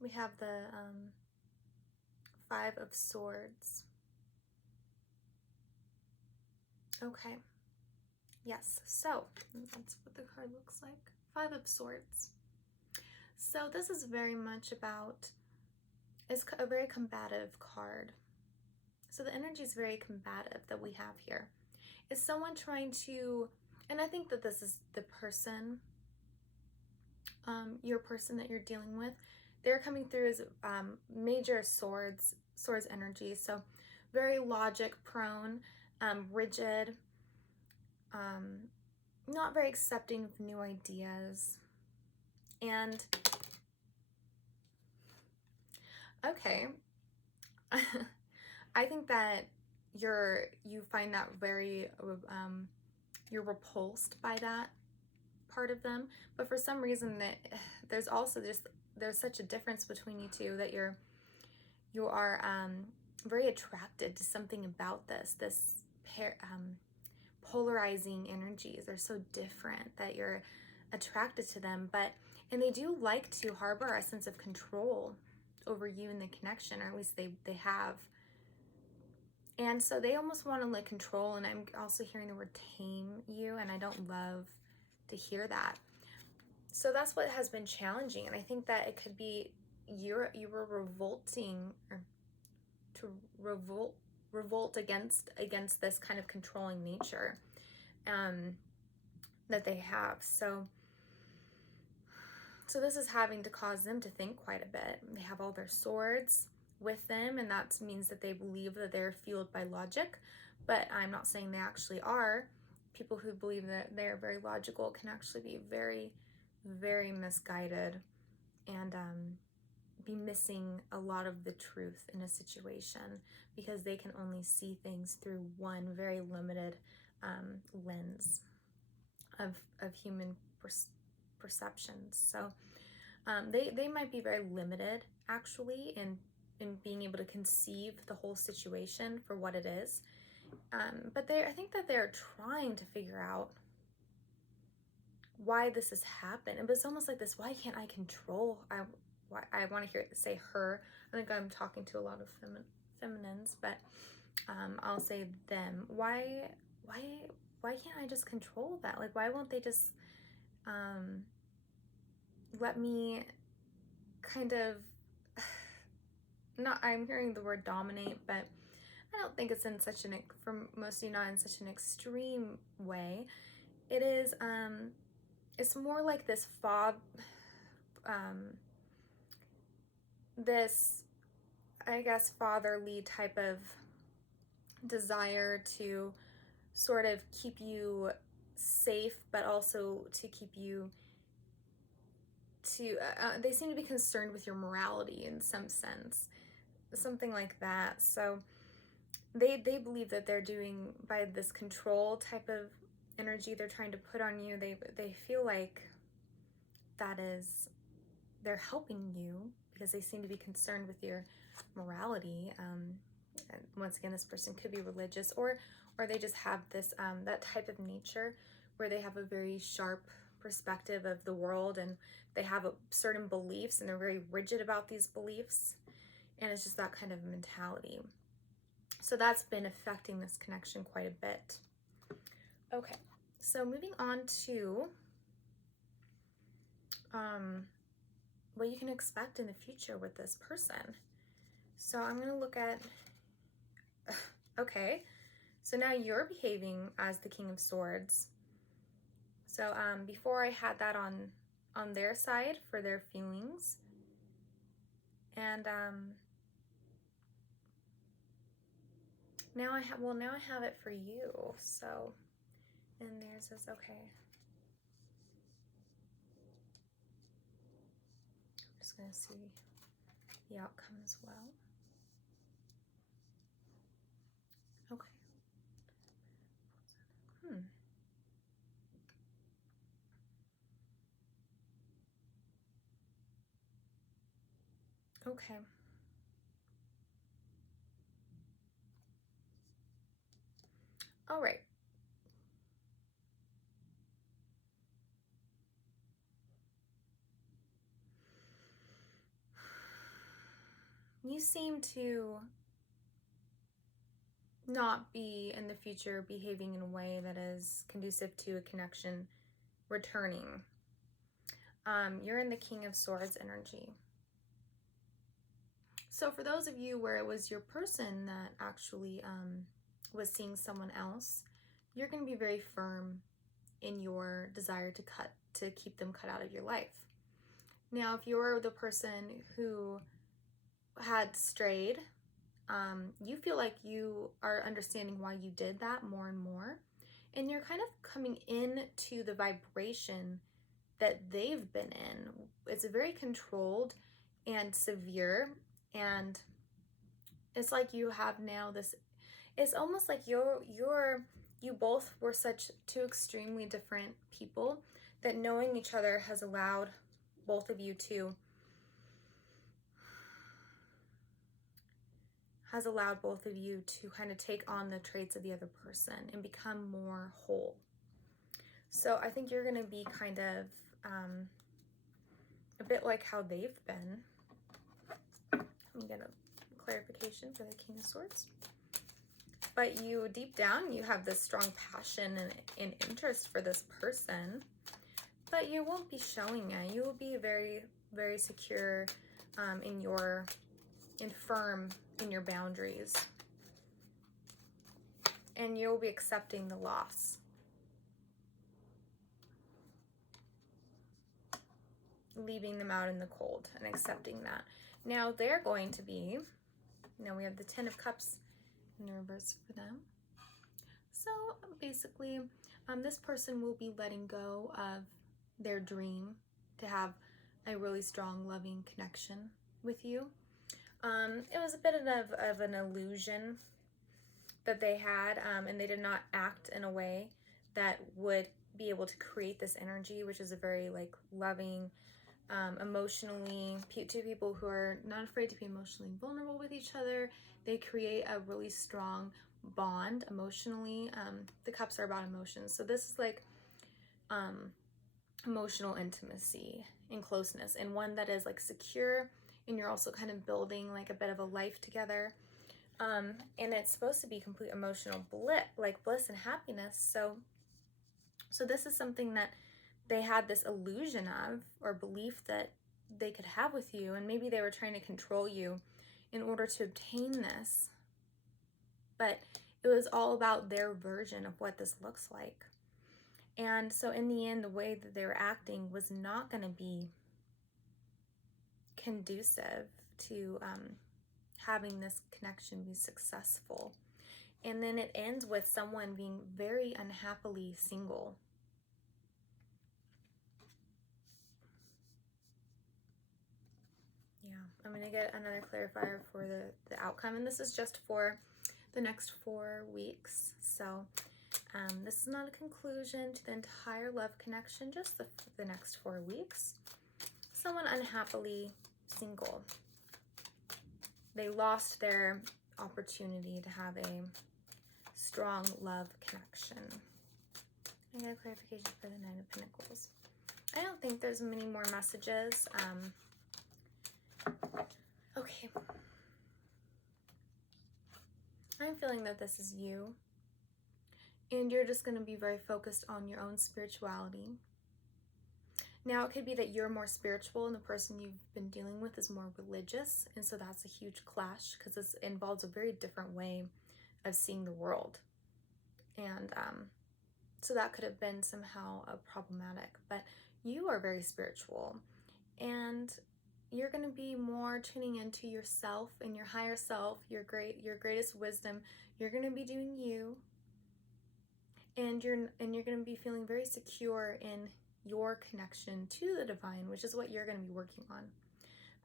We have the 5 of Swords. Okay. Yes, so that's what the card looks like. 5 of Swords. So this is very much about, it's a very combative card. So the energy is very combative that we have here. Is someone trying to, and I think that this is the person, your person that you're dealing with. They're coming through as major swords energy. So very logic prone, rigid, not very accepting of new ideas. And Okay. I think that you find that very, you're repulsed by that part of them, but for some reason that there's also just, there's such a difference between you two that you are very attracted to something about this pair, polarizing energies. They're so different that you're attracted to them, and they do like to harbor a sense of control over you in the connection, or at least they have. And so they almost want to like control, and I'm also hearing the word tame you, and I don't love to hear that. So that's what has been challenging, and I think that it could be you were revolting, or to revolt against this kind of controlling nature that they have. So this is having to cause them to think quite a bit. They have all their swords with them, and that means that they believe that they're fueled by logic, but I'm not saying they actually are. People who believe that they're very logical can actually be very, very misguided and be missing a lot of the truth in a situation, because they can only see things through one very limited lens of human perceptions. So they might be very limited actually in being able to conceive the whole situation for what it is. But I think that they're trying to figure out why this has happened. But it's almost like this, why can't I control? I want to hear it say her. I think I'm talking to a lot of feminines, but I'll say them. Why can't I just control that? Like, why won't they just let me kind of, not, I'm hearing the word dominate, but I don't think it's in such an, for most of you, not in such an extreme way. It is, it's more like this this, I guess, fatherly type of desire to sort of keep you safe, but also to keep you to, they seem to be concerned with your morality in some sense, something like that. So they believe that they're doing, by this control type of energy they're trying to put on you, they feel like that is, they're helping you because they seem to be concerned with your morality. And once again, this person could be religious, or they just have this that type of nature where they have a very sharp perspective of the world, and they have certain beliefs, and they're very rigid about these beliefs, and it's just that kind of mentality. So that's been affecting this connection quite a bit. Okay, so moving on to what you can expect in the future with this person. So I'm going to look at, okay, so now you're behaving as the King of Swords. So before I had that on their side for their feelings, and now I have it for you. So, and theirs is okay. I'm just gonna see the outcome as well. Okay. Okay. All right. You seem to not be in the future behaving in a way that is conducive to a connection returning. You're in the King of Swords energy. So for those of you where it was your person that actually was seeing someone else, you're going to be very firm in your desire to keep them cut out of your life. Now, if you're the person who had strayed, you feel like you are understanding why you did that more and more, and you're kind of coming into the vibration that they've been in. It's very controlled and severe, And it's like you have now this, it's almost like you both were such two extremely different people that knowing each other has allowed both of you to kind of take on the traits of the other person and become more whole. So I think you're going to be kind of a bit like how they've been. Let me get a clarification for the King of Swords. But you, deep down, you have this strong passion and interest for this person, but you won't be showing it. You will be very, very secure and firm in your boundaries. And you'll be accepting the loss. Leaving them out in the cold and accepting that. Now they're going to be, now we have the Ten of Cups in the reverse for them. So basically, this person will be letting go of their dream to have a really strong, loving connection with you. It was a bit of an illusion that they had, and they did not act in a way that would be able to create this energy, which is a very like loving, emotionally, two people who are not afraid to be emotionally vulnerable with each other. They create a really strong bond emotionally. The cups are about emotions, so this is like emotional intimacy and closeness, and one that is like secure, and you're also kind of building like a bit of a life together. And it's supposed to be complete emotional bliss and happiness. So this is something that they had this illusion of, or belief that they could have with you, and maybe they were trying to control you in order to obtain this. But it was all about their version of what this looks like. And so in the end, the way that they were acting was not going to be conducive to having this connection be successful. And then it ends with someone being very unhappily single. Yeah, I'm going to get another clarifier for the outcome. And this is just for the next 4 weeks. So this is not a conclusion to the entire love connection, just the next 4 weeks. Someone unhappily single. They lost their opportunity to have a strong love connection. I got a clarification for the Nine of Pentacles. I don't think there's many more messages. Okay. I'm feeling that this is you. And you're just going to be very focused on your own spirituality. Now, it could be that you're more spiritual and the person you've been dealing with is more religious. And so that's a huge clash because this involves a very different way of seeing the world. And so that could have been somehow problematic. But you are very spiritual. And you're going to be more tuning into yourself and your higher self, your greatest wisdom. You're going to be doing you. And you're going to be feeling very secure in your connection to the divine, which is what you're going to be working on,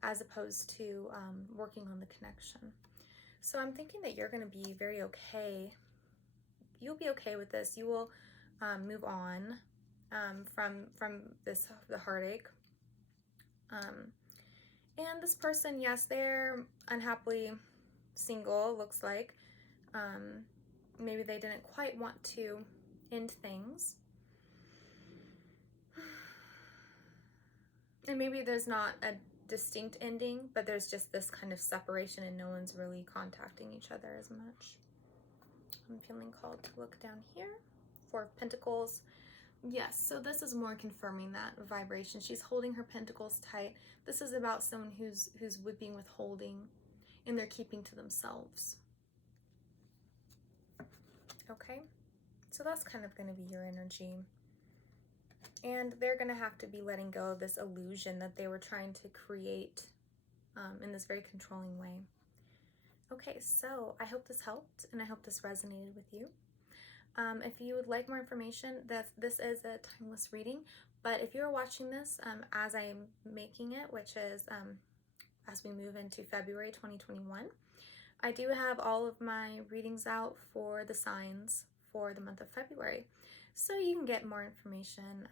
as opposed to working on the connection. So I'm thinking that you're going to be very okay. You'll be okay with this. You will move on from the heartache. And this person, yes, they're unhappily single, looks like. Maybe they didn't quite want to end things. And maybe there's not a distinct ending, but there's just this kind of separation and no one's really contacting each other as much. I'm feeling called to look down here. Four of Pentacles. Yes, so this is more confirming that vibration. She's holding her pentacles tight. This is about someone who's being withholding and they're keeping to themselves. Okay, so that's kind of going to be your energy. And they're going to have to be letting go of this illusion that they were trying to create in this very controlling way. Okay, so I hope this helped and I hope this resonated with you. If you would like more information, this is a timeless reading, but if you're watching this as I'm making it, which is as we move into February 2021. I do have all of my readings out for the signs for the month of February, so you can get more information,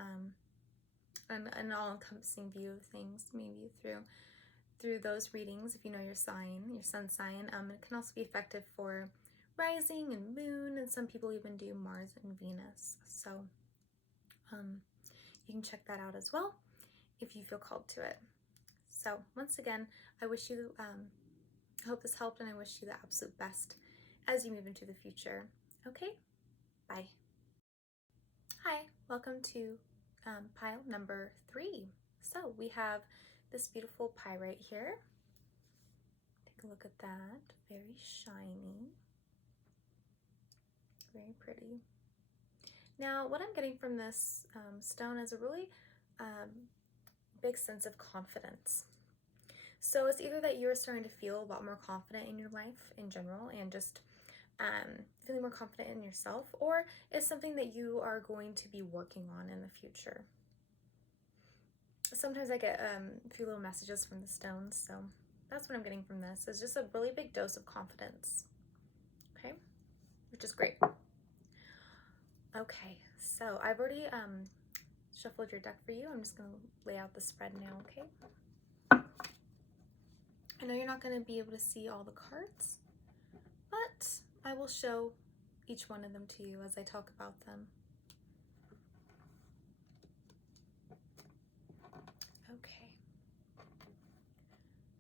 an all-encompassing view of things, maybe through those readings if you know your sign, your sun sign. It can also be effective for rising and moon, and some people even do Mars and Venus. So you can check that out as well if you feel called to it. So once again, I wish you, I hope this helped, and I wish you the absolute best as you move into the future. Okay, bye. Hi, welcome to pile number 3. So we have this beautiful pyrite here. Take a look at that. Very shiny. Very pretty. Now, what I'm getting from this stone is a really big sense of confidence. So it's either that you're starting to feel a lot more confident in your life in general and just feeling more confident in yourself, or it's something that you are going to be working on in the future. Sometimes I get a few little messages from the stones, so that's what I'm getting from this. It's just a really big dose of confidence, okay? Which is great. Okay, so I've already shuffled your deck for you. I'm just going to lay out the spread now, okay? I know you're not going to be able to see all the cards, but I will show each one of them to you as I talk about them. Okay.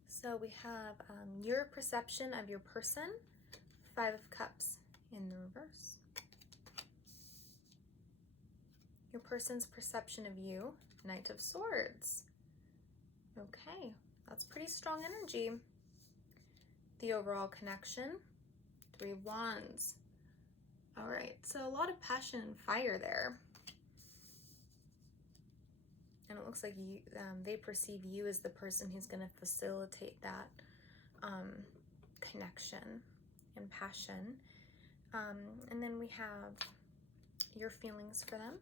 So we have your perception of your person, 5 of Cups in the reverse. Your person's perception of you, Knight of Swords. Okay, that's pretty strong energy. The overall connection, 3 of Wands. All right, so a lot of passion and fire there. And it looks like you, they perceive you as the person who's going to facilitate that connection and passion. And then we have your feelings for them.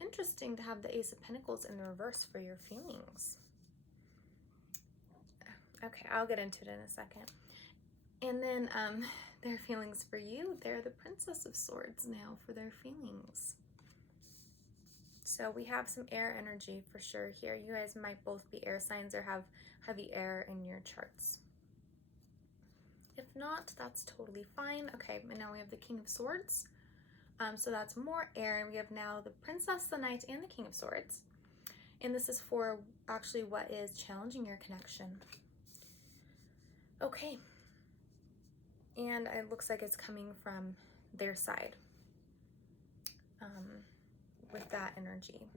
Interesting to have the Ace of Pentacles in the reverse for your feelings. Okay, I'll get into it in a second. And then their feelings for you, they're the Princess of Swords now for their feelings. So we have some air energy for sure here. You guys might both be air signs or have heavy air in your charts. If not, that's totally fine. Okay, and now we have the King of Swords. So that's more air. We have now the Princess, the Knight, and the King of Swords. And this is for actually what is challenging your connection. Okay. And it looks like it's coming from their side with that energy.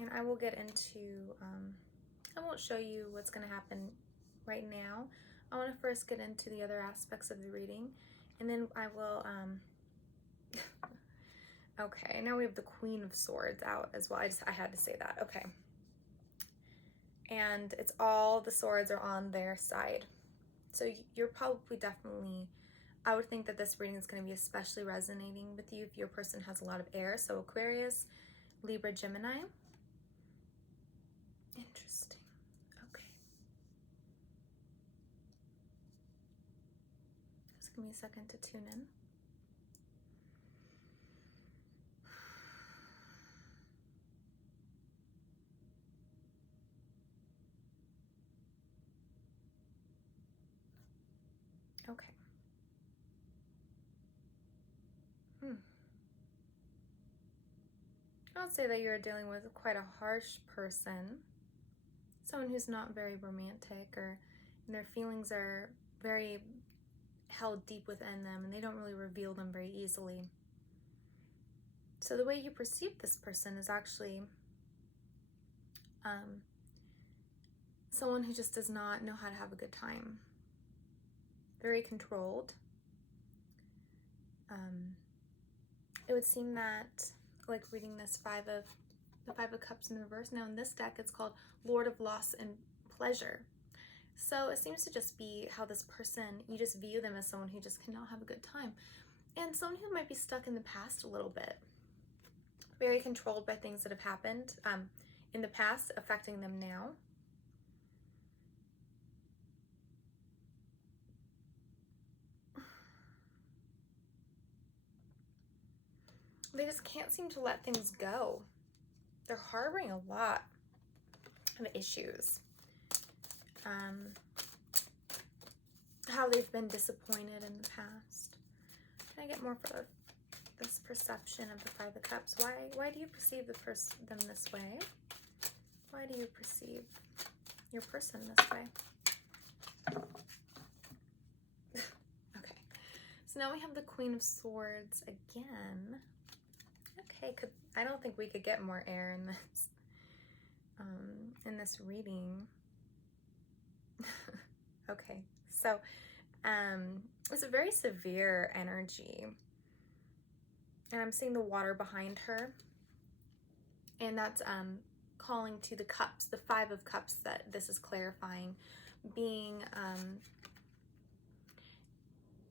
And I will get into, I won't show you what's going to happen right now. I want to first get into the other aspects of the reading, and then I will, okay, now we have the Queen of Swords out as well. I had to say that, okay. And it's all the swords are on their side. So you're probably definitely, I would think that this reading is going to be especially resonating with you if your person has a lot of air. So Aquarius, Libra, Gemini. Interesting. Okay. Just give me a second to tune in. Okay. I would say that you're dealing with quite a harsh person, someone who's not very romantic, or their feelings are very held deep within them and they don't really reveal them very easily. So the way you perceive this person is actually someone who just does not know how to have a good time. Very controlled. It would seem that, like reading this the Five of Cups in the reverse, now in this deck it's called Lord of Loss and Pleasure. So it seems to just be how this person, you just view them as someone who just cannot have a good time. And someone who might be stuck in the past a little bit. Very controlled by things that have happened in the past affecting them now. They just can't seem to let things go. They're harboring a lot of issues. How they've been disappointed in the past. Can I get more for this perception of the Five of Cups? Why do you perceive them this way? Why do you perceive your person this way? Okay, so now we have the Queen of Swords again. Okay, I don't think we could get more air in this reading. Okay, so it's a very severe energy, and I'm seeing the water behind her, and that's calling to the cups, the Five of Cups that this is clarifying, being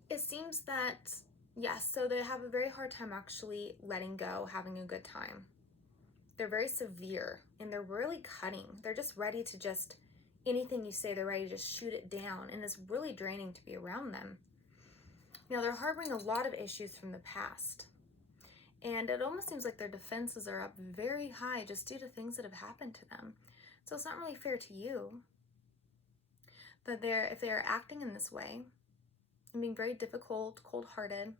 it seems that, yes, so they have a very hard time actually letting go, having a good time. They're very severe, and they're really cutting. They're just ready to just, anything you say, they're ready to just shoot it down, and it's really draining to be around them. Now, they're harboring a lot of issues from the past, and it almost seems like their defenses are up very high just due to things that have happened to them. So it's not really fair to you that if they're acting in this way and being very difficult, cold-hearted,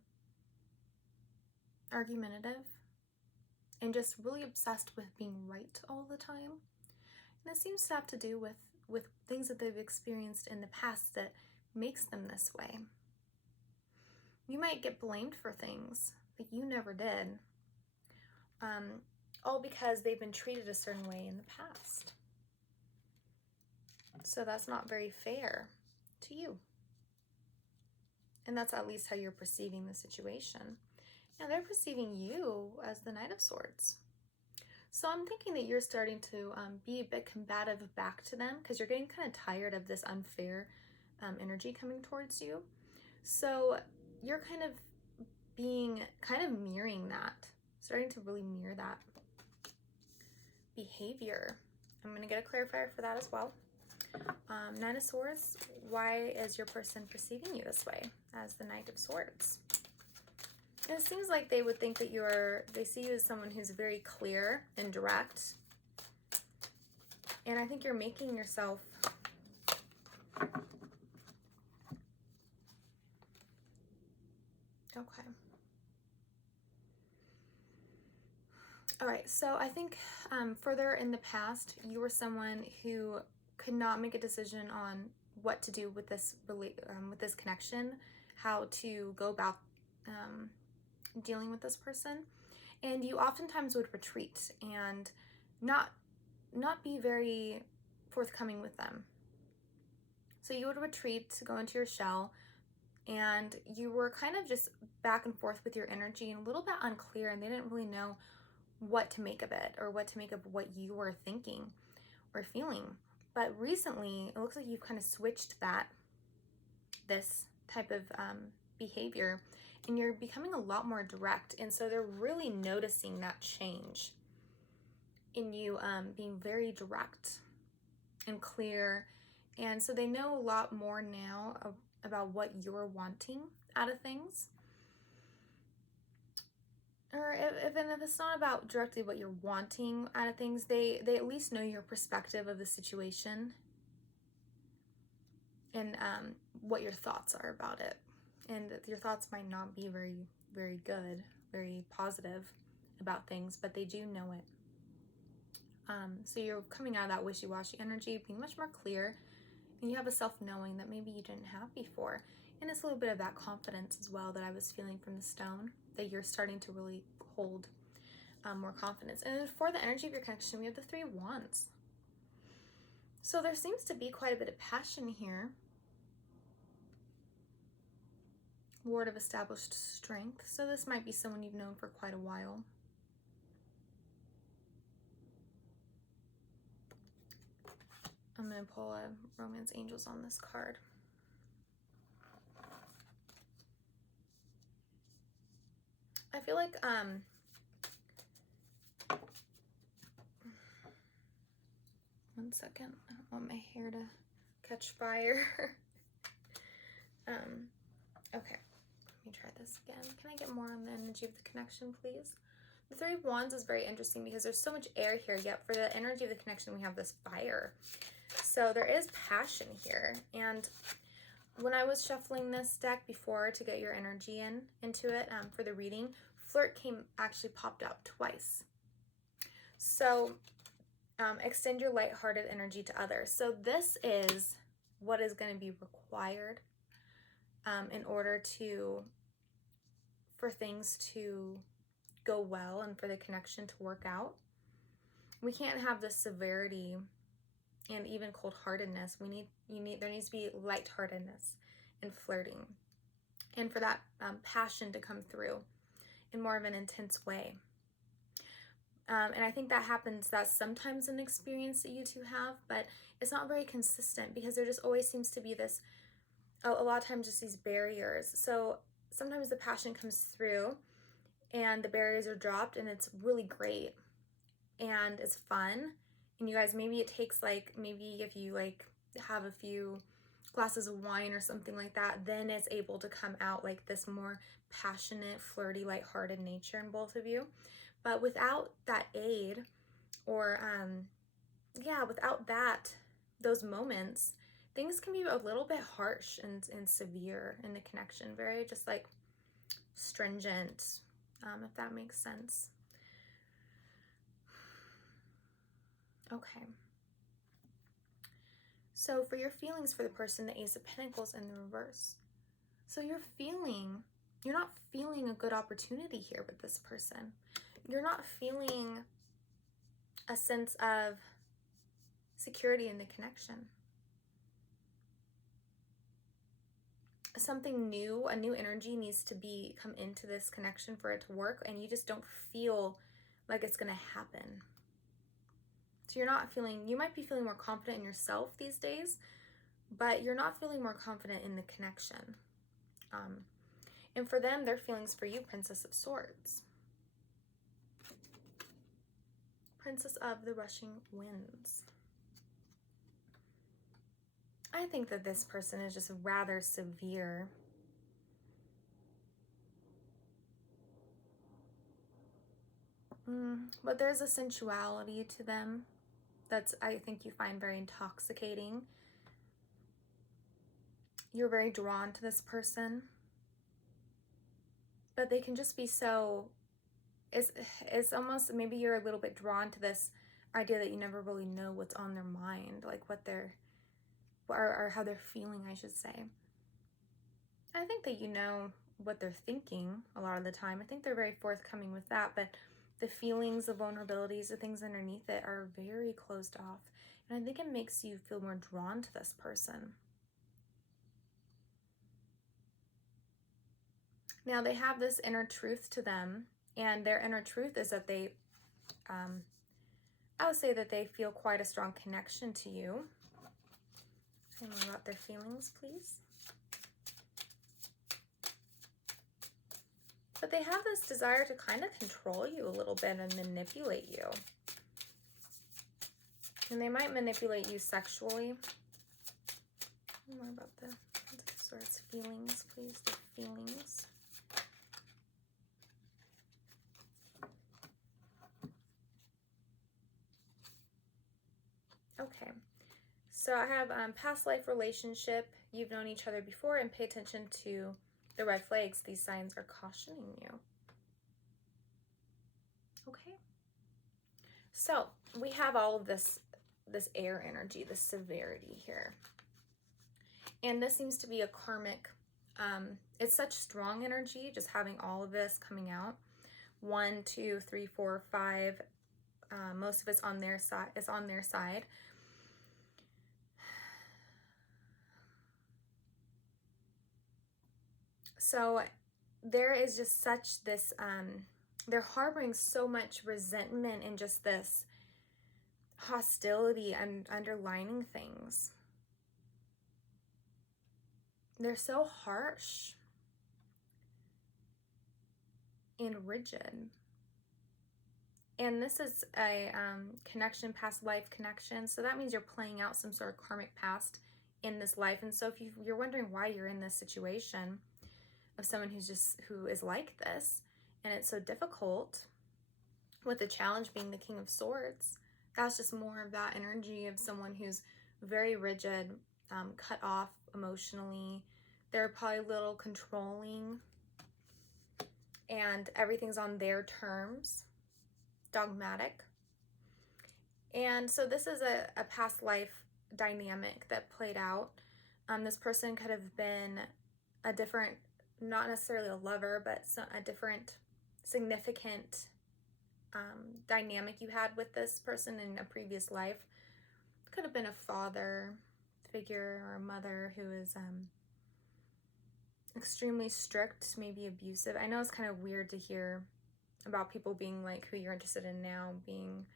argumentative, and just really obsessed with being right all the time. And it seems to have to do with things that they've experienced in the past that makes them this way. You might get blamed for things that you never did, all because they've been treated a certain way in the past. So that's not very fair to you. And that's at least how you're perceiving the situation. Now they're perceiving you as the Knight of Swords. So I'm thinking that you're starting to be a bit combative back to them, because you're getting kind of tired of this unfair energy coming towards you. So you're kind of mirroring that, starting to really mirror that behavior. I'm going to get a clarifier for that as well. Knight of Swords, why is your person perceiving you this way as the Knight of Swords? It seems like they would think that they see you as someone who's very clear and direct. And I think you're making yourself okay. All right, so I think further in the past, you were someone who could not make a decision on what to do with this connection, how to go about dealing with this person, and you oftentimes would retreat and not be very forthcoming with them. So you would retreat to go into your shell, and you were kind of just back and forth with your energy and a little bit unclear, and they didn't really know what to make of it or what to make of what you were thinking or feeling. But recently, it looks like you've kind of switched this type of behavior, and you're becoming a lot more direct. And so they're really noticing that change in you being very direct and clear. And so they know a lot more now about what you're wanting out of things. Or if it's not about directly what you're wanting out of things, they at least know your perspective of the situation and what your thoughts are about it. And your thoughts might not be very, very good, very positive about things, but they do know it. So you're coming out of that wishy-washy energy, being much more clear, and you have a self-knowing that maybe you didn't have before. And it's a little bit of that confidence as well that I was feeling from the stone, that you're starting to really hold more confidence. And for the energy of your connection, we have the Three of Wands. So there seems to be quite a bit of passion here. Lord of Established Strength. So this might be someone you've known for quite a while. I'm going to pull a Romance Angels on this card. I feel like 1 second. I don't want my hair to catch fire. Okay, let me try this again. Can I get more on the energy of the connection, please? The Three of Wands is very interesting because there's so much air here, yet for the energy of the connection, we have this fire. So there is passion here. And when I was shuffling this deck before to get your energy into it for the reading, flirt actually popped out twice. So extend your lighthearted energy to others. So this is what is going to be required in order for things to go well and for the connection to work out. We can't have the severity and even cold-heartedness. There needs to be lightheartedness and flirting, and for that passion to come through in more of an intense way. And I think that's sometimes an experience that you two have, but it's not very consistent because there just always seems to be this, a lot of times, just these barriers. So sometimes the passion comes through and the barriers are dropped and it's really great and it's fun. And you guys, maybe it takes maybe if you have a few glasses of wine or something like that, then it's able to come out like this more passionate, flirty, lighthearted nature in both of you. But without that aid, or without those moments, things can be a little bit harsh and severe in the connection. Very just stringent, if that makes sense. Okay. So for your feelings for the person, the Ace of Pentacles in the reverse. So you're not feeling a good opportunity here with this person. You're not feeling a sense of security in the connection. Something new, a new energy needs to come into this connection for it to work, and you just don't feel like it's going to happen. So you might be feeling more confident in yourself these days, but you're not feeling more confident in the connection. And for them, their feelings for you, Princess of Swords. Princess of the Rushing Winds. I think that this person is just rather severe. But there's a sensuality to them I think you find very intoxicating. You're very drawn to this person, but they can just be so, it's almost, maybe you're a little bit drawn to this idea that you never really know what's on their mind, like or how they're feeling, I should say. I think that you know what they're thinking a lot of the time. I think they're very forthcoming with that, but the feelings, the vulnerabilities, the things underneath it are very closed off. And I think it makes you feel more drawn to this person. Now, they have this inner truth to them, and their inner truth is that I would say that they feel quite a strong connection to you. Say more about their feelings, please. But they have this desire to kind of control you a little bit and manipulate you. And they might manipulate you sexually. More about the Swords feelings, please. The feelings. Okay. So I have past life relationship. You've known each other before, and pay attention to the red flags. These signs are cautioning you. Okay. So we have all of this air energy, this severity here. And this seems to be a karmic, it's such strong energy, just having all of this coming out. 1, 2, 3, 4, 5. Most of it's on their side. It's on their side. So there is just such this, they're harboring so much resentment and just this hostility and underlining things. They're so harsh and rigid. And this is a connection, past life connection. So that means you're playing out some sort of karmic past in this life. And so if you're wondering why you're in this situation of someone who is like this, and it's so difficult, with the challenge being the King of Swords, that's just more of that energy of someone who's very rigid, cut off emotionally. They're probably a little controlling, and everything's on their terms, dogmatic. And so this is a past life dynamic that played out. This person could have been a different, not necessarily a lover, but a different significant dynamic you had with this person in a previous life. Could have been a father figure or a mother who is extremely strict, maybe abusive. I know it's kind of weird to hear about people being like who you're interested in now being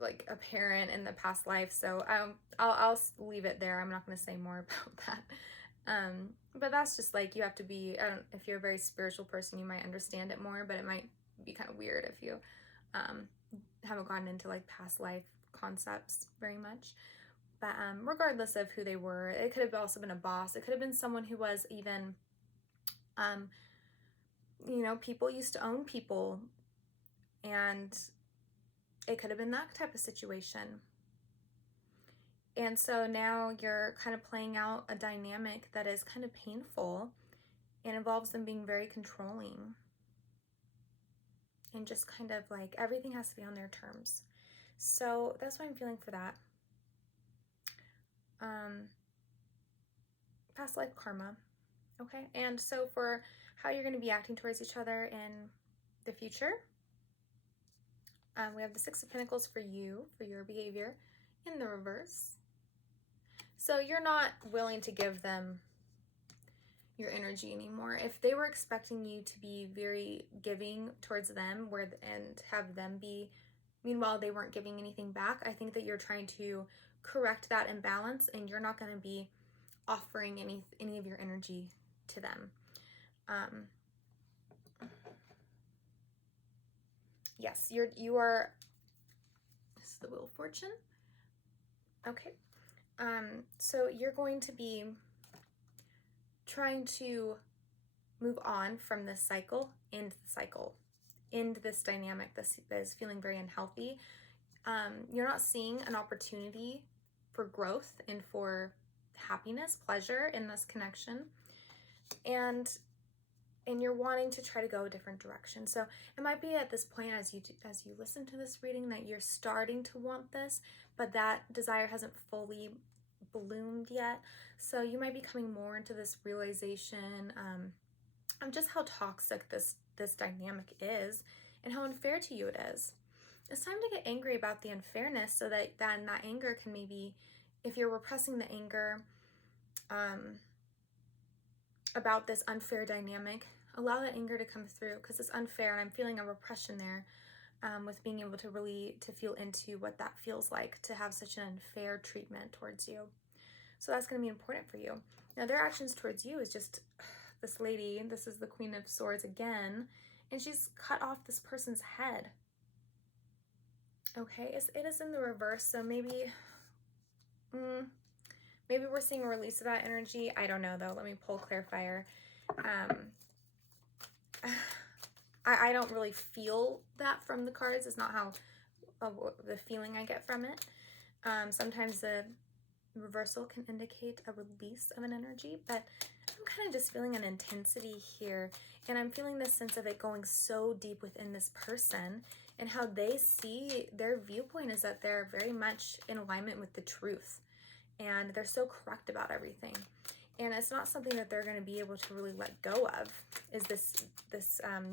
like a parent in the past life, so I'll leave it there. I'm not going to say more about that. But that's just like, you have to be, if you're a very spiritual person, you might understand it more, but it might be kind of weird if you haven't gotten into like past life concepts very much. But regardless of who they were, it could have also been a boss. It could have been someone who was even, people used to own people, and it could have been that type of situation. And so now you're kind of playing out a dynamic that is kind of painful and involves them being very controlling. And just kind of like everything has to be on their terms. So that's what I'm feeling for that. Past life karma. Okay, and so for how you're going to be acting towards each other in the future, we have the Six of Pentacles for you, for your behavior, in the reverse. So you're not willing to give them your energy anymore. If they were expecting you to be very giving towards them and have them be, meanwhile they weren't giving anything back, I think that you're trying to correct that imbalance, and you're not going to be offering any of your energy to them. Yes, you are, this is the Wheel of Fortune. Okay. So you're going to be trying to move on from this cycle, end this dynamic that is feeling very unhealthy. You're not seeing an opportunity for growth and for happiness, pleasure in this connection, and you're wanting to try to go a different direction. So it might be at this point as you listen to this reading that you're starting to want this, but that desire hasn't fully bloomed yet. So you might be coming more into this realization of just how toxic this dynamic is and how unfair to you it is. It's time to get angry about the unfairness, so that anger can maybe, if you're repressing the anger about this unfair dynamic, allow that anger to come through, because it's unfair, and I'm feeling a repression there with being able to really feel into what that feels like to have such an unfair treatment towards you. So that's going to be important for you. Now their actions towards you is just this lady, this is the Queen of Swords again, and she's cut off this person's head. Okay, it is in the reverse, so maybe we're seeing a release of that energy. I don't know though. Let me pull Clarifier. I don't really feel that from the cards. It's not how the feeling I get from it. Sometimes the reversal can indicate a release of an energy, but I'm kind of just feeling an intensity here, and I'm feeling this sense of it going so deep within this person, and how they see their viewpoint is that they're very much in alignment with the truth, and they're so correct about everything. And it's not something that they're going to be able to really let go of, is this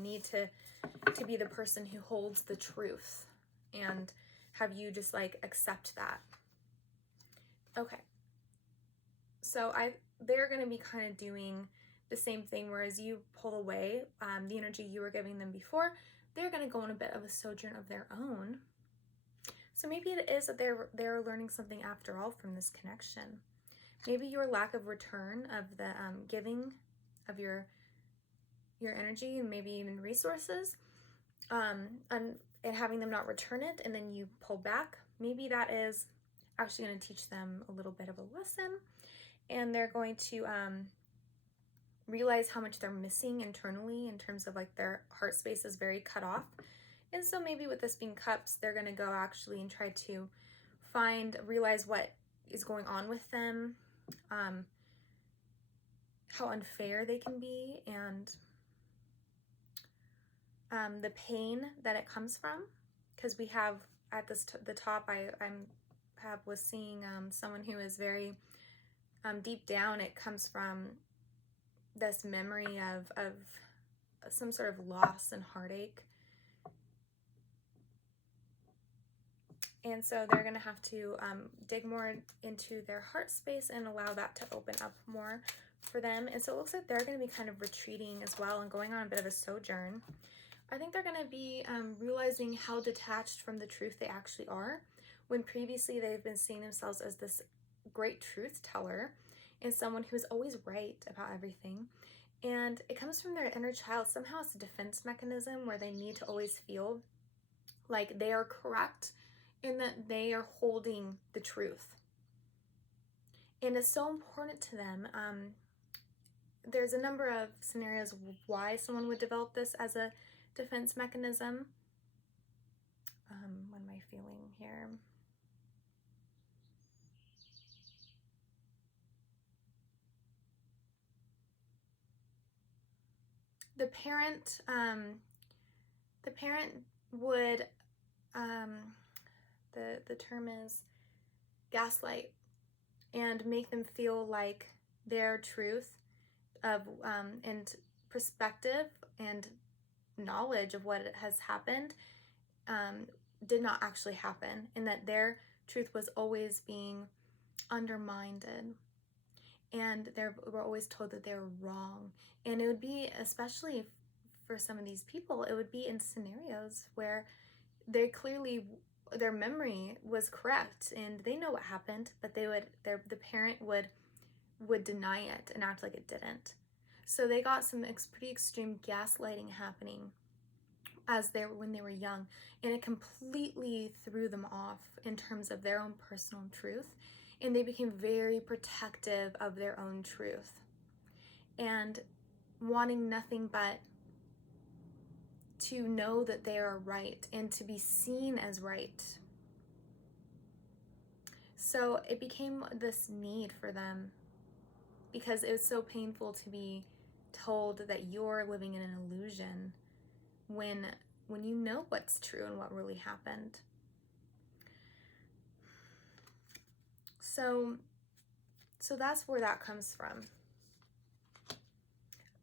need to be the person who holds the truth and have you just like accept that. Okay. So they're going to be kind of doing the same thing, whereas you pull away the energy you were giving them before, they're going to go on a bit of a sojourn of their own. So maybe it is that they're learning something after all from this connection. Maybe your lack of return of the giving of your energy and maybe even resources, and and having them not return it, and then you pull back, maybe that is actually going to teach them a little bit of a lesson, and they're going to realize how much they're missing internally in terms of like their heart space is very cut off. And so maybe with this being cups, they're going to go actually and try to realize what is going on with them, how unfair they can be, and the pain that it comes from. Because we have at the top, was seeing someone who is very deep down. It comes from this memory of some sort of loss and heartache. And so they're going to have to dig more into their heart space and allow that to open up more for them. And so it looks like they're going to be kind of retreating as well and going on a bit of a sojourn. I think they're going to be realizing how detached from the truth they actually are, when previously they've been seeing themselves as this great truth teller and someone who's always right about everything. And it comes from their inner child. Somehow it's a defense mechanism where they need to always feel like they are correct and that they are holding the truth. And it's so important to them. There's a number of scenarios why someone would develop this as a defense mechanism. What am I feeling here? The parent would, the term is gaslight, and make them feel like their truth of and perspective and knowledge of what has happened did not actually happen, and that their truth was always being undermined, and they were always told that they were wrong. And it would be, especially for some of these people, it would be in scenarios where they clearly, their memory was correct and they know what happened, but the parent would deny it and act like it didn't. So they got some pretty extreme gaslighting happening when they were young, and it completely threw them off in terms of their own personal truth, and they became very protective of their own truth and wanting nothing but to know that they are right and to be seen as right. So it became this need for them, because it was so painful to be told that you're living in an illusion when you know what's true and what really happened. So that's where that comes from.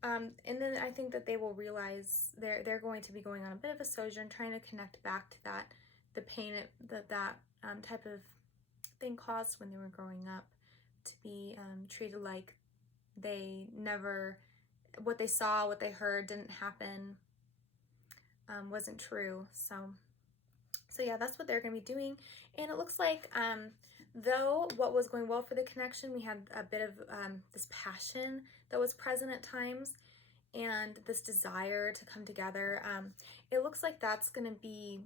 And then I think that they will realize they're going to be going on a bit of a sojourn, trying to connect back to the pain that type of thing caused when they were growing up, to be treated like they never, what they saw, what they heard didn't happen, wasn't true. So yeah, that's what they're going to be doing. And it looks like, though what was going well for the connection, we had a bit of this passion that was present at times, and this desire to come together. It looks like that's going to be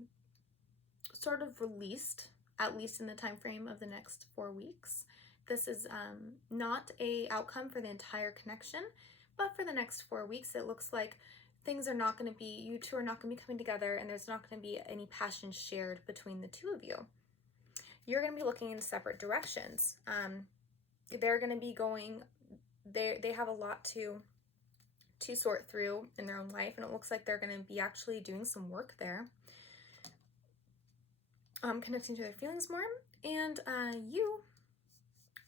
sort of released, at least in the time frame of the next 4 weeks. This is not a outcome for the entire connection, but for the next 4 weeks, it looks like things are not going to be, you two are not going to be coming together, and there's not going to be any passion shared between the two of you. You're going to be looking in separate directions. They're going to be going, they have a lot to sort through in their own life, and it looks like they're going to be actually doing some work there, connecting to their feelings more, and you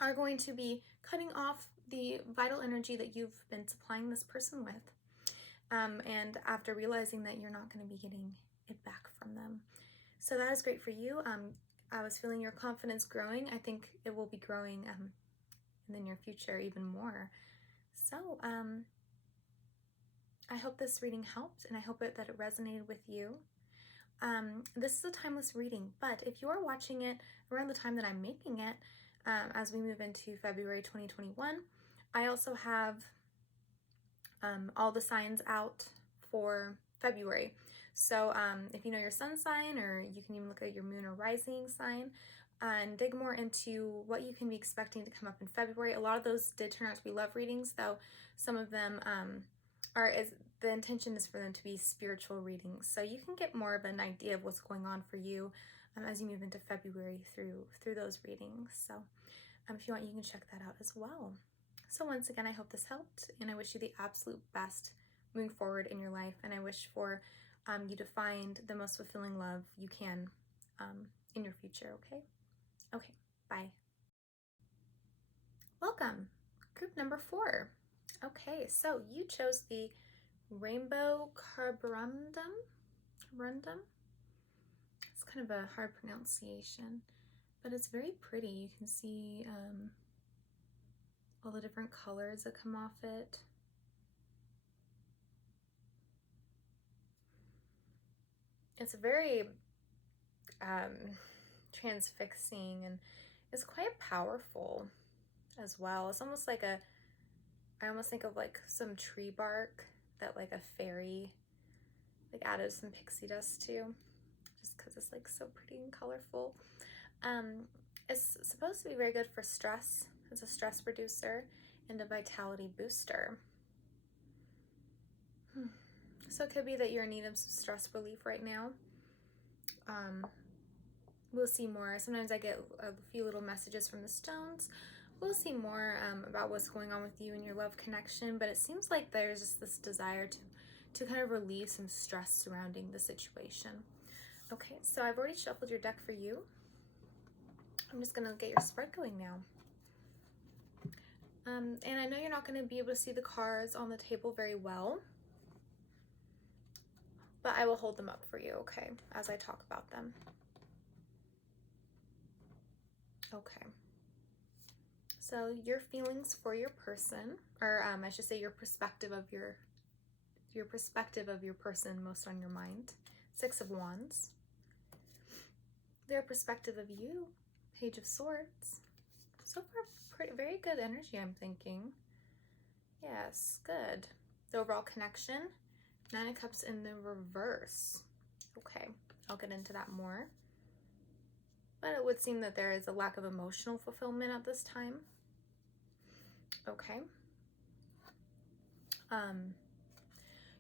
are going to be cutting off the vital energy that you've been supplying this person with, and after realizing that you're not going to be getting it back from them. So that is great for you. I was feeling your confidence growing. I think it will be growing in the near future even more. So I hope this reading helped, and I hope that it resonated with you. This is a timeless reading, but if you are watching it around the time that I'm making it, as we move into February 2021, I also have all the signs out for February. So if you know your sun sign, or you can even look at your moon or rising sign, and dig more into what you can be expecting to come up in February. A lot of those did turn out to be love readings, though some of them the intention is for them to be spiritual readings. So you can get more of an idea of what's going on for you as you move into February through those readings. So if you want, you can check that out as well. So once again, I hope this helped, and I wish you the absolute best moving forward in your life, and I wish for you to find the most fulfilling love you can in your future, okay? Okay, bye. Welcome, group number 4. Okay, so you chose the Rainbow Carborundum. It's kind of a hard pronunciation, but it's very pretty. You can see all the different colors that come off it. It's very transfixing, and it's quite powerful as well. It's almost like I almost think of like some tree bark that like a fairy like added some pixie dust to, just because it's like so pretty and colorful. It's supposed to be very good for stress. It's a stress reducer and a vitality booster. So it could be that you're in need of some stress relief right now. We'll see more. Sometimes I get a few little messages from the stones. We'll see more about what's going on with you and your love connection, but it seems like there's just this desire to kind of relieve some stress surrounding the situation. Okay, so I've already shuffled your deck for you. I'm just gonna get your spread going now. And I know you're not gonna be able to see the cards on the table very well, but I will hold them up for you, okay, as I talk about them. Okay. So your feelings for your person, or I should say your perspective of your perspective of your person most on your mind. 6 of Wands. Their perspective of you, Page of Swords. So far, very good energy, I'm thinking. Yes, good. The overall connection, 9 of Cups in the reverse. Okay, I'll get into that more. But it would seem that there is a lack of emotional fulfillment at this time. Okay.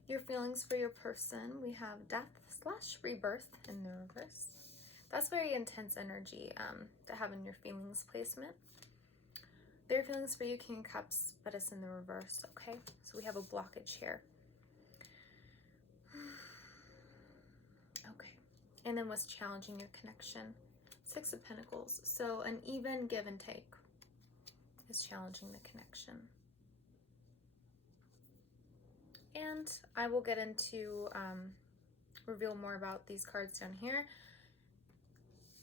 Your feelings for your person, we have Death/Rebirth in the reverse. That's very intense energy to have in your feelings placement. Their feelings for you, King of Cups, but it's in the reverse, okay? So we have a blockage here. Okay. And then what's challenging your connection? 6 of Pentacles. So an even give and take is challenging the connection. And I will get into reveal more about these cards down here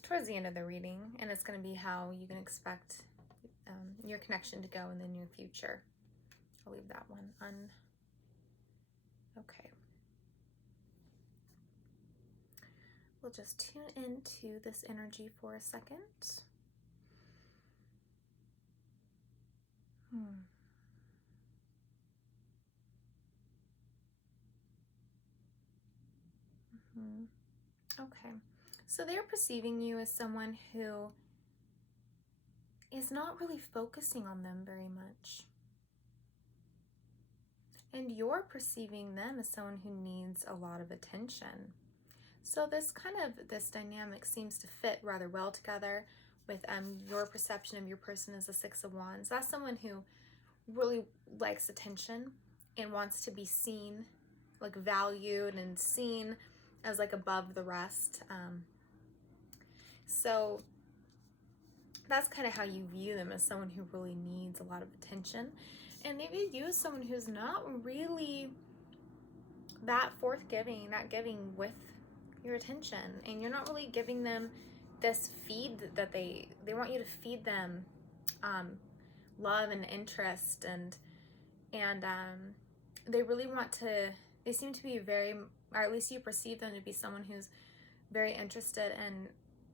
towards the end of the reading, and it's going to be how you can expect your connection to go in the near future. I'll leave that one okay. We'll just tune into this energy for a second. Okay, so they're perceiving you as someone who is not really focusing on them very much. And you're perceiving them as someone who needs a lot of attention. So this dynamic seems to fit rather well together with your perception of your person as a 6 of Wands. That's someone who really likes attention and wants to be seen, like valued and seen as like above the rest. So that's kind of how you view them, as someone who really needs a lot of attention. And they view you as someone who's not really that forthgiving, not giving with your attention, and you're not really giving them this feed that they want you to feed them love and interest, and they really want to, they seem to be very, or at least you perceive them to be someone who's very interested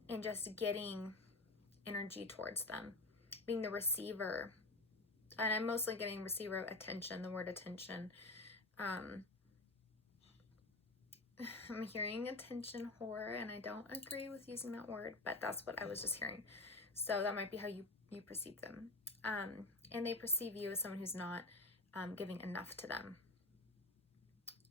in just getting energy towards them, being the receiver. And I'm mostly getting receiver attention, the word attention. I'm hearing attention whore, and I don't agree with using that word, but that's what I was just hearing. So that might be how you perceive them. And they perceive you as someone who's not giving enough to them.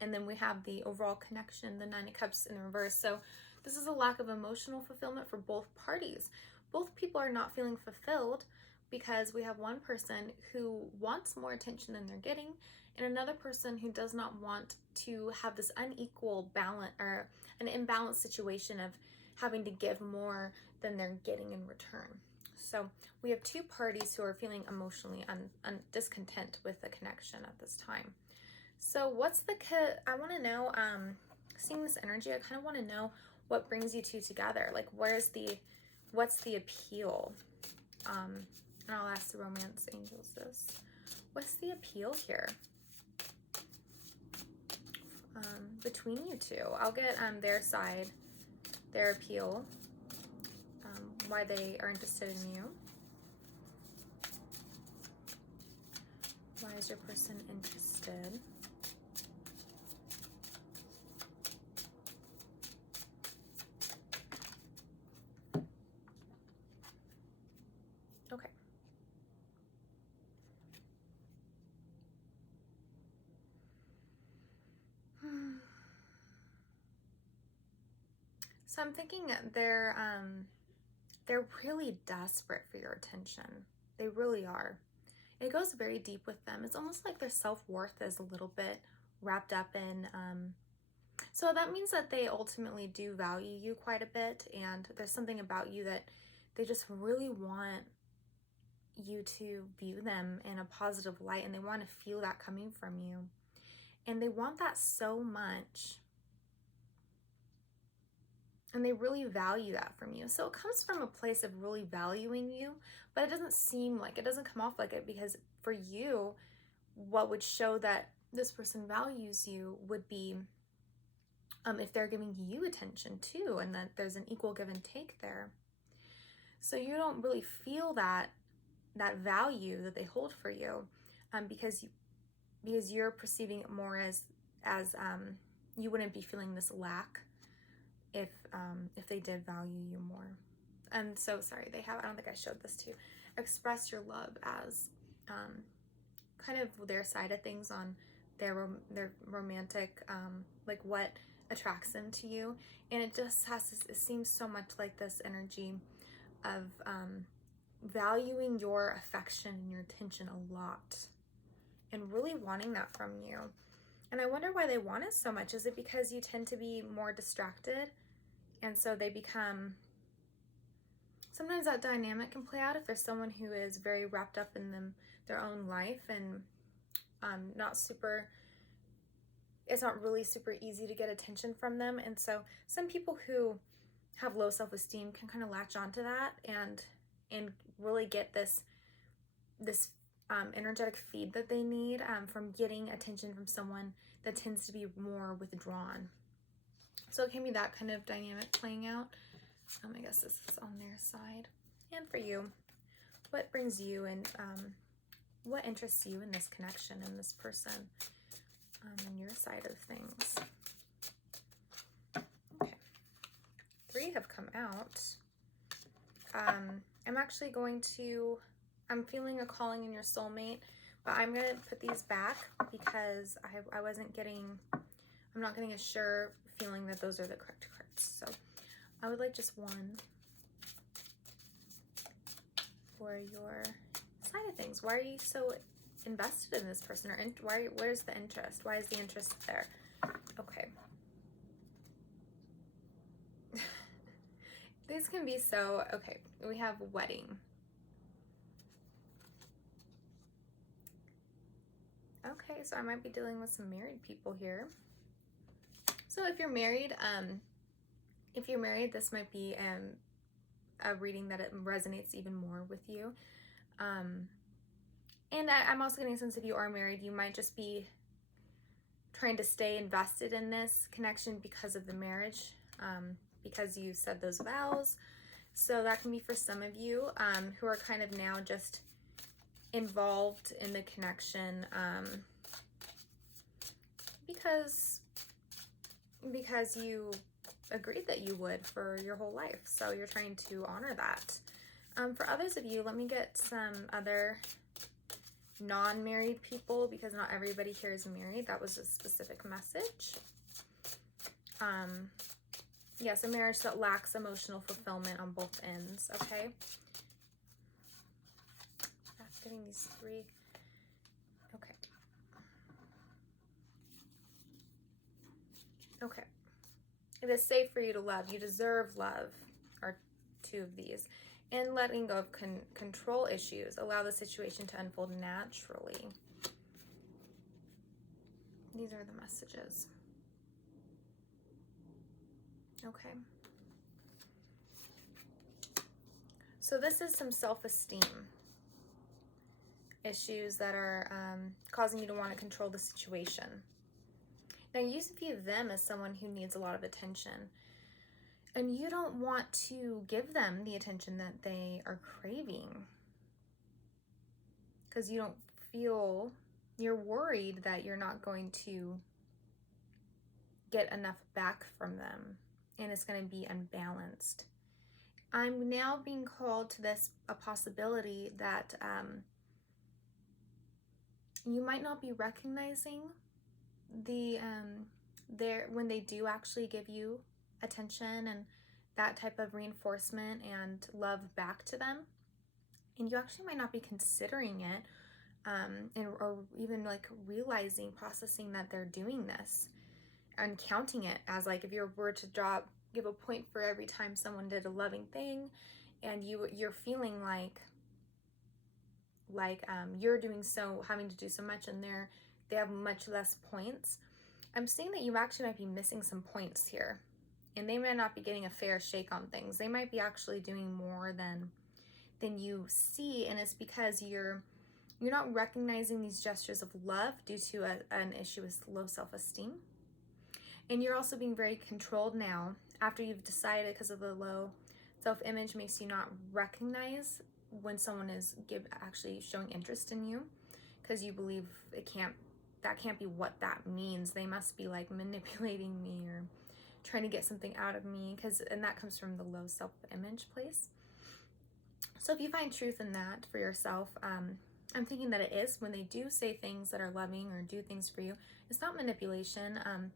And then we have the overall connection, the Nine of Cups in reverse. So this is a lack of emotional fulfillment for both parties. Both people are not feeling fulfilled because we have one person who wants more attention than they're getting, and another person who does not want to have this unequal balance or an imbalanced situation of having to give more than they're getting in return. So we have two parties who are feeling emotionally discontent with the connection at this time. So what's I want to know, seeing this energy, I kind of want to know what brings you two together. Like, what's the appeal? And I'll ask the romance angels this. What's the appeal here between you two? I'll get their side, their appeal, why they are interested in you. Why is your person interested? Okay. So I'm thinking they're really desperate for your attention. They really are. It goes very deep with them. It's almost like their self-worth is a little bit wrapped up in, so that means that they ultimately do value you quite a bit, and there's something about you that they just really want you to view them in a positive light, and they want to feel that coming from you. And they want that so much. And they really value that from you. So it comes from a place of really valuing you, but it doesn't seem like, it doesn't come off like it, because for you, what would show that this person values you would be if they're giving you attention too, and that there's an equal give and take there. So you don't really feel that value that they hold for you, because you're perceiving it more as you wouldn't be feeling this lack if they did value you more. I'm so sorry, I don't think I showed this to you. Express your love as kind of their side of things on their romantic, like what attracts them to you. And it just it seems so much like this energy of valuing your affection and your attention a lot and really wanting that from you. And I wonder why they want it so much. Is it because you tend to be more distracted, and so they become, sometimes that dynamic can play out if there's someone who is very wrapped up in their own life and it's not really super easy to get attention from them. And so some people who have low self-esteem can kind of latch onto that and really get this energetic feed that they need from getting attention from someone that tends to be more withdrawn. So it can be that kind of dynamic playing out. I guess this is on their side. And for you, what brings you and what interests you in this connection and this person and your side of things? Okay. 3 have come out. I'm feeling a calling in your soulmate, but I'm going to put these back because I'm not getting a sure feeling that those are the correct cards. So I would like just one for your side of things. Why are you so invested in this person, or where's the interest? Why is the interest there? Okay. These can be so, okay, we have wedding. Okay, so I might be dealing with some married people here. So if you're married, this might be a reading that it resonates even more with you. And I'm also getting a sense if you are married, you might just be trying to stay invested in this connection because of the marriage, because you said those vows. So that can be for some of you who are kind of now just involved in the connection because because you agreed that you would for your whole life. So you're trying to honor that. For others of you, let me get some other non-married people, because not everybody here is married. That was a specific message. Yes, a marriage that lacks emotional fulfillment on both ends, okay? That's getting these three. Okay. Okay. It is safe for you to love. You deserve love, are two of these. And letting go of control issues. Allow the situation to unfold naturally. These are the messages. Okay. So this is some self-esteem issues that are causing you to want to control the situation. Now you view them as someone who needs a lot of attention, and you don't want to give them the attention that they are craving, because you don't feel, you're worried that you're not going to get enough back from them, and it's going to be unbalanced. I'm now being called to this, a possibility that you might not be recognizing the when they do actually give you attention and that type of reinforcement and love back to them, and you actually might not be considering it, or even like realizing, processing that they're doing this, and counting it as like, if you were to give a point for every time someone did a loving thing, and you're feeling like you're doing having to do so much, and they have much less points. I'm seeing that you actually might be missing some points here, and they may not be getting a fair shake on things. They might be actually doing more than you see, and it's because you're not recognizing these gestures of love due to an issue with low self-esteem. And you're also being very controlled now, after you've decided, because of the low self-image makes you not recognize when someone is actually showing interest in you, because you believe that can't be what that means. They must be like manipulating me or trying to get something out of me, and that comes from the low self-image place. So if you find truth in that for yourself, I'm thinking that it is, when they do say things that are loving or do things for you, it's not manipulation, and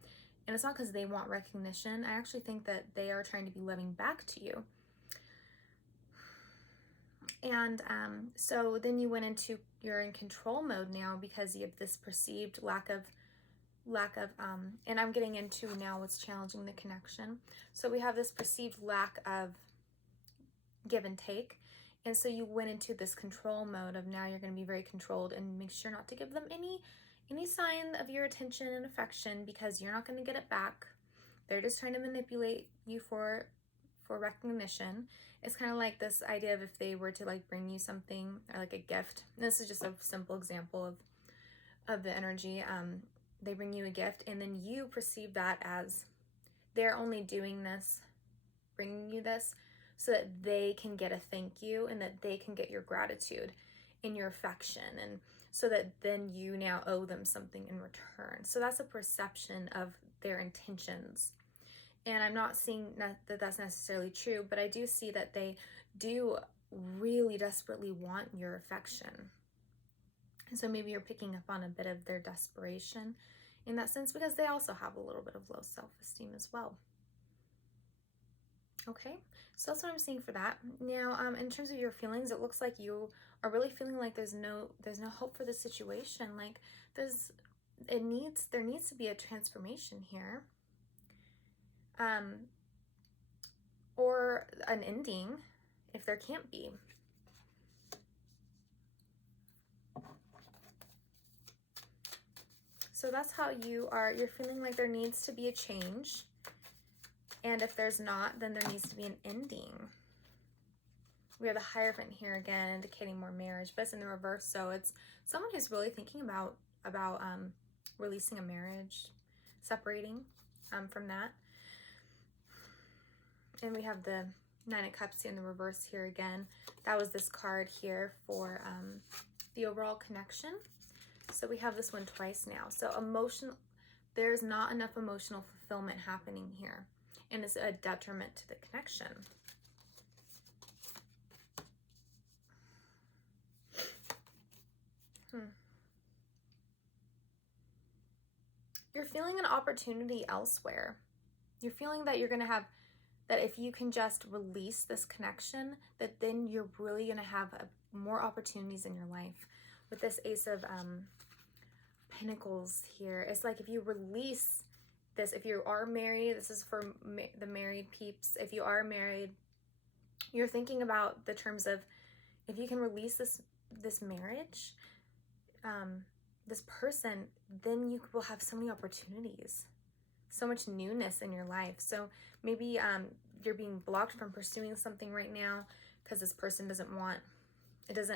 it's not because they want recognition. I actually think that they are trying to be loving back to you. And so then you're in control mode now, because you have this perceived lack of, and I'm getting into now what's challenging the connection. So we have this perceived lack of give and take. And so you went into this control mode of, now you're going to be very controlled and make sure not to give them any sign of your attention and affection, because you're not going to get it back. They're just trying to manipulate you for recognition. It's kind of like this idea of, if they were to like bring you something, or like a gift. And this is just a simple example of the energy. They bring you a gift, and then you perceive that as they're only doing this, bringing you this, so that they can get a thank you, and that they can get your gratitude and your affection, and so that then you now owe them something in return. So that's a perception of their intentions. And I'm not seeing that that's necessarily true, but I do see that they do really desperately want your affection. And so maybe you're picking up on a bit of their desperation in that sense, because they also have a little bit of low self-esteem as well. Okay, so that's what I'm seeing for that. Now, in terms of your feelings, it looks like you are really feeling like there's no hope for the situation. Like there needs to be a transformation here, or an ending, if there can't be. So that's how you're feeling like there needs to be a change. And if there's not, then there needs to be an ending. We have the Hierophant here again, indicating more marriage, but it's in the reverse. So it's someone who's really thinking about releasing a marriage, separating from that. And we have the Nine of Cups in the reverse here again. That was this card here for the overall connection. So we have this one twice now. So there's not enough emotional fulfillment fulfillment happening here, and it's a detriment to the connection. You're feeling an opportunity elsewhere. You're feeling that you're going to have, that if you can just release this connection, that then you're really going to have more opportunities in your life. With this Ace of Pentacles here, it's like if you release this, if you are married, this is for the married peeps. If you are married, you're thinking about the terms of, if you can release this marriage, this person, then you will have so many opportunities, so much newness in your life. So maybe you're being blocked from pursuing something right now because this person doesn't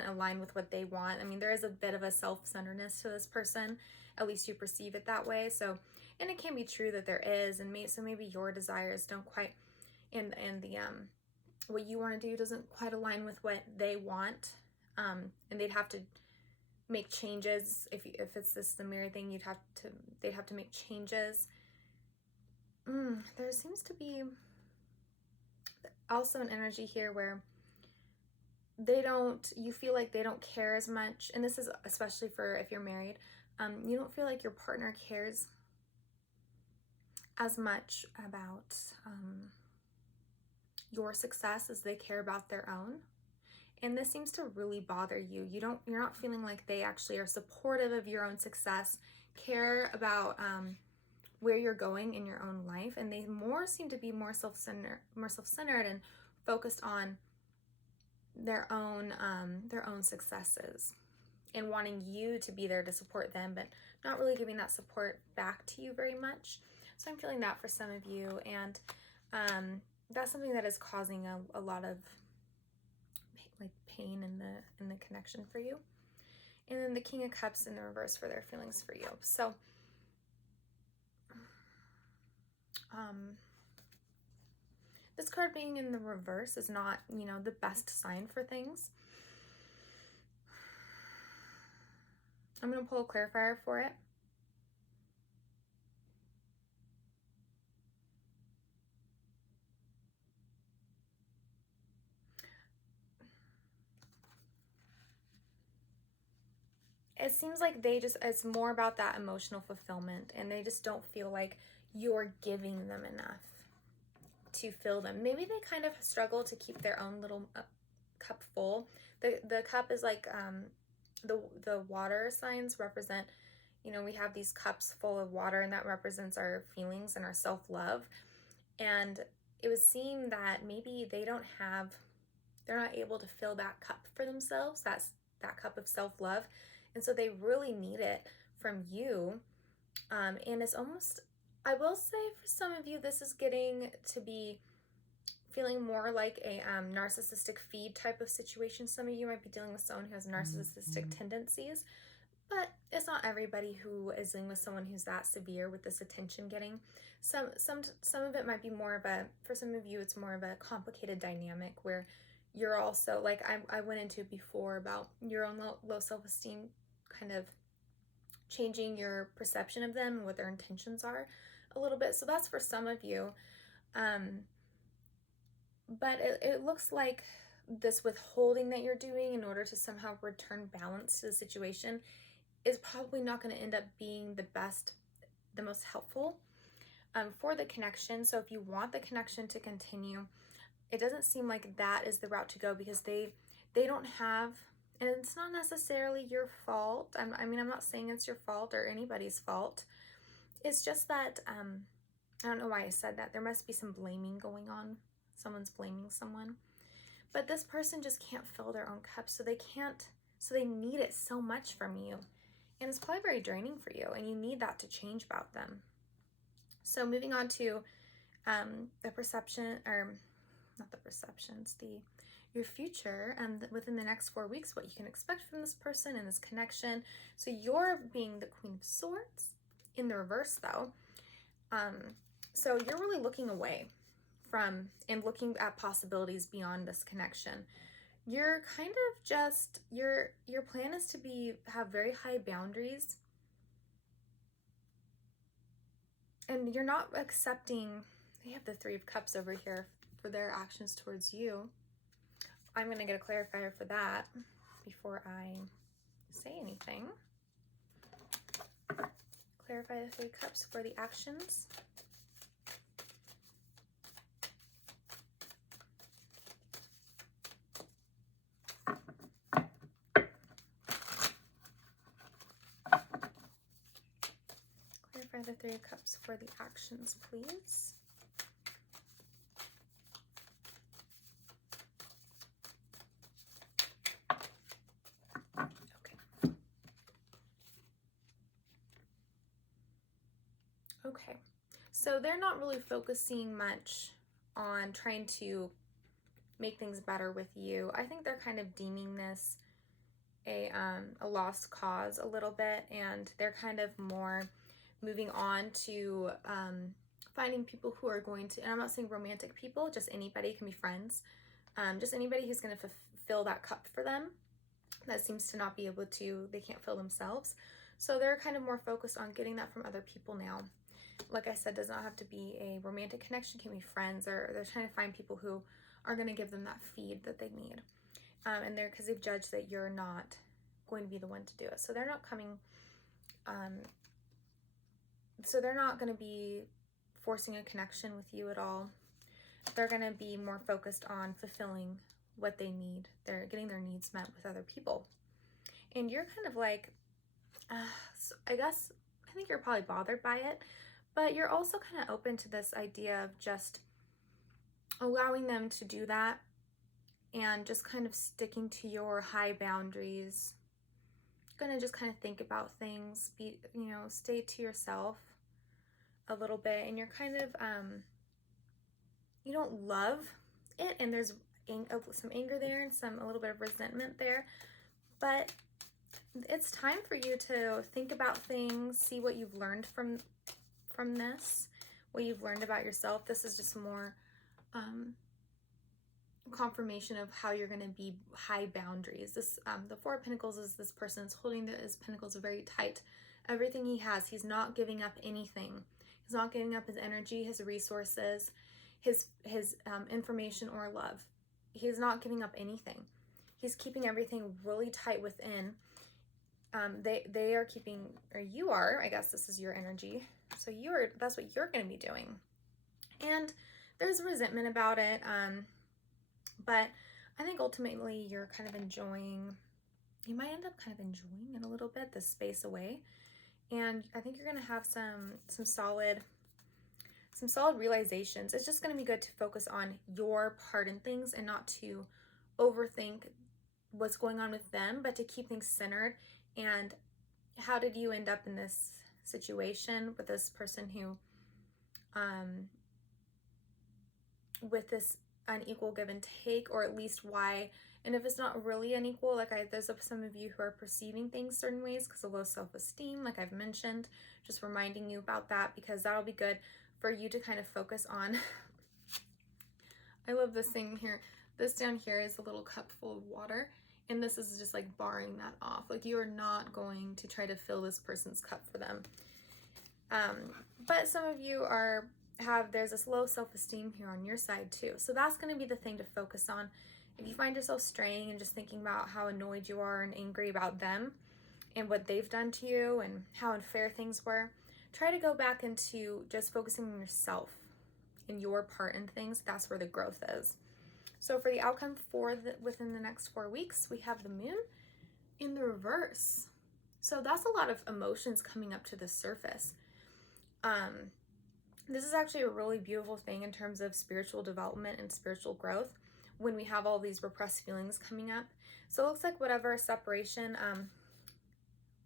align with what they want. I mean, there is a bit of a self-centeredness to this person, at least you perceive it that way. So, and it can be true that there is, and so maybe your desires don't quite, and the what you want to do doesn't quite align with what they want, and they'd have to make changes. If it's the mirror thing, they'd have to make changes. There seems to be also an energy here where you feel like they don't care as much, and this is especially for if you're married. You don't feel like your partner cares as much about your success as they care about their own. And this seems to really bother you. You're not feeling like they actually are supportive of your own success, care about where you're going in your own life, and they seem to be more self-centered and focused on their own successes and wanting you to be there to support them, but not really giving that support back to you very much. So I'm feeling that for some of you, and that's something that is causing a lot of like pain in the connection for you. And then the King of Cups in the reverse for their feelings for you. So this card being in the reverse is not, the best sign for things. I'm going to pull a clarifier for it. It seems like it's more about that emotional fulfillment, and they just don't feel like you're giving them enough to fill them. Maybe they kind of struggle to keep their own little cup full. The cup is like the water signs represent, we have these cups full of water, and that represents our feelings and our self-love. And it would seem that maybe they're not able to fill that cup for themselves, that cup of self-love. And so they really need it from you. And it's almost, I will say for some of you, this is getting to be feeling more like a narcissistic feed type of situation. Some of you might be dealing with someone who has narcissistic tendencies, but it's not everybody who is dealing with someone who's that severe with this attention getting. Some of it might be more of for some of you, it's more of a complicated dynamic where you're also, like I went into before about your own low self-esteem, kind of changing your perception of them and what their intentions are a little bit. So that's for some of you. But it looks like this withholding that you're doing in order to somehow return balance to the situation is probably not going to end up being the most helpful for the connection. So if you want the connection to continue, it doesn't seem like that is the route to go, because they don't have, and it's not necessarily your fault. I mean, I'm not saying it's your fault or anybody's fault. It's just that, I don't know why I said that. There must be some blaming going on. Someone's blaming someone. But this person just can't fill their own cup, so they need it so much from you. And it's probably very draining for you, and you need that to change about them. So moving on to the perception, or not the perceptions, your future, and within the next 4 weeks, what you can expect from this person and this connection. So you're being the Queen of Swords in the reverse, though. So you're really looking away from and looking at possibilities beyond this connection. You're kind of just, your plan is to have very high boundaries and you're not accepting, they have the Three of Cups over here for their actions towards you. I'm going to get a clarifier for that before I say anything. Clarify the Three of Cups for the actions. Clarify the Three of Cups for the actions, please. Okay, so they're not really focusing much on trying to make things better with you. I think they're kind of deeming this a lost cause a little bit, and they're kind of more moving on to finding people who are going to, and I'm not saying romantic people, just anybody, can be friends, just anybody who's going to fulfill that cup for them that seems to not be able to, they can't fill themselves. So they're kind of more focused on getting that from other people now. Like I said, does not have to be a romantic connection, can be friends, or they're trying to find people who are going to give them that feed that they need. And they're, because they've judged that you're not going to be the one to do it. So they're not coming, so they're not going to be forcing a connection with you at all. They're going to be more focused on fulfilling what they need. They're getting their needs met with other people. And you're kind of like, so I guess, I think you're probably bothered by it, but you're also kind of open to this idea of just allowing them to do that and just kind of sticking to your high boundaries. You're gonna just kind of think about things, be, you know, stay to yourself a little bit, and you're kind of, you don't love it, and there's some anger there and a little bit of resentment there, but it's time for you to think about things, see what you've learned from this, what you've learned about yourself. This is just more confirmation of how you're going to be high boundaries. This the Four of Pentacles is this person is holding his pentacles very tight. Everything he has, he's not giving up anything. He's not giving up his energy, his resources, his information or love. He's not giving up anything. He's keeping everything really tight within. They are keeping, or you are, I guess this is your energy. So that's what you're going to be doing. And there's resentment about it. But I think ultimately you're kind of enjoying, you might end up kind of enjoying it a little bit, this space away. And I think you're going to have some solid realizations. It's just going to be good to focus on your part in things and not to overthink what's going on with them, but to keep things centered. And how did you end up in this situation with this person who, with this unequal give and take, or at least why? And if it's not really unequal, like there's some of you who are perceiving things certain ways because of low self-esteem, like I've mentioned, just reminding you about that, because that'll be good for you to kind of focus on. I love this thing here. This down here is a little cup full of water, and this is just like barring that off. Like you are not going to try to fill this person's cup for them. But some of you there's this low self-esteem here on your side too. So that's going to be the thing to focus on. If you find yourself straying and just thinking about how annoyed you are and angry about them and what they've done to you and how unfair things were, try to go back into just focusing on yourself and your part in things. That's where the growth is. So for the outcome within the next 4 weeks, we have the moon in the reverse. So that's a lot of emotions coming up to the surface. This is actually a really beautiful thing in terms of spiritual development and spiritual growth when we have all these repressed feelings coming up. So it looks like whatever separation,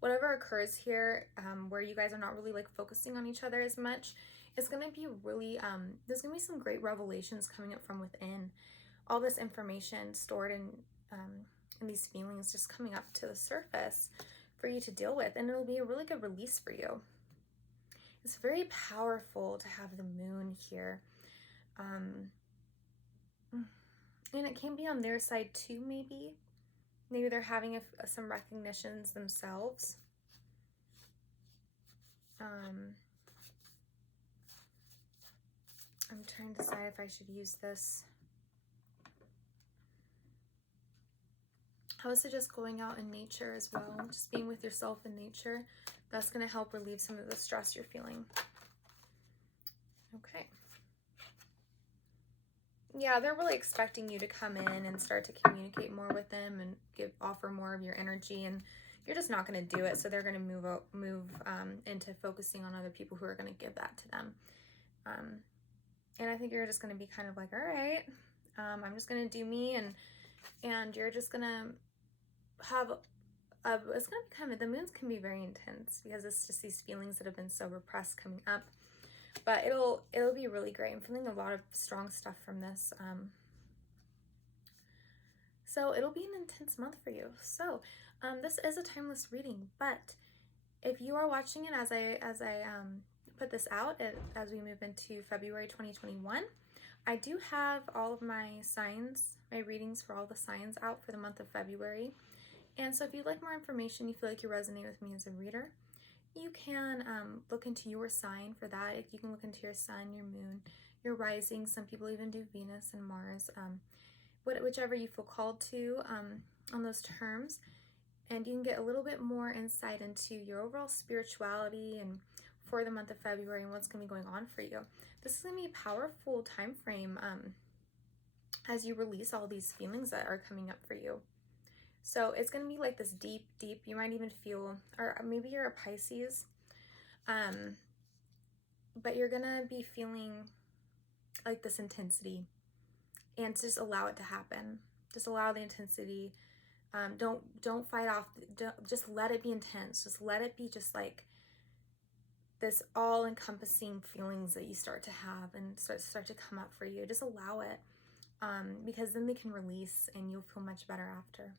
whatever occurs here, where you guys are not really like focusing on each other as much, it's going to be really, there's going to be some great revelations coming up from within. All this information stored in these feelings just coming up to the surface for you to deal with, and it'll be a really good release for you. It's very powerful to have the moon here. And it can be on their side too, maybe. Maybe they're having some recognitions themselves. I'm trying to decide if I should use this. I would suggest going out in nature as well, just being with yourself in nature. That's going to help relieve some of the stress you're feeling. Okay. Yeah, they're really expecting you to come in and start to communicate more with them and offer more of your energy, and you're just not going to do it. So they're going to move into focusing on other people who are going to give that to them. And I think you're just going to be kind of like, all right, I'm just going to do me, and you're just going to have it's going to be kind of, the moons can be very intense because it's just these feelings that have been so repressed coming up. But it'll be really great. I'm feeling a lot of strong stuff from this. So it'll be an intense month for you. So this is a timeless reading, but if you are watching it as I put this out, as we move into February 2021, I do have all of my signs, my readings for all the signs out for the month of February. And so if you'd like more information, you feel like you resonate with me as a reader, you can look into your sign for that. You can look into your sun, your moon, your rising. Some people even do Venus and Mars, whichever you feel called to on those terms. And you can get a little bit more insight into your overall spirituality and for the month of February and what's going to be going on for you. This is going to be a powerful time frame as you release all these feelings that are coming up for you. So it's going to be like this deep, you might even feel, or maybe you're a Pisces, but you're going to be feeling like this intensity, and to just allow it to happen. Just allow the intensity. Don't fight off. Just let it be intense. Just let it be just like this all-encompassing feelings that you start to have and start to come up for you. Just allow it, because then they can release and you'll feel much better after.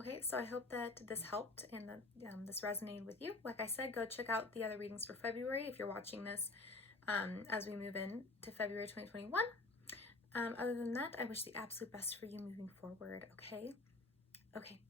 Okay, so I hope that this helped and that this resonated with you. Like I said, go check out the other readings for February if you're watching this as we move into February 2021. Other than that, I wish the absolute best for you moving forward, okay? Okay,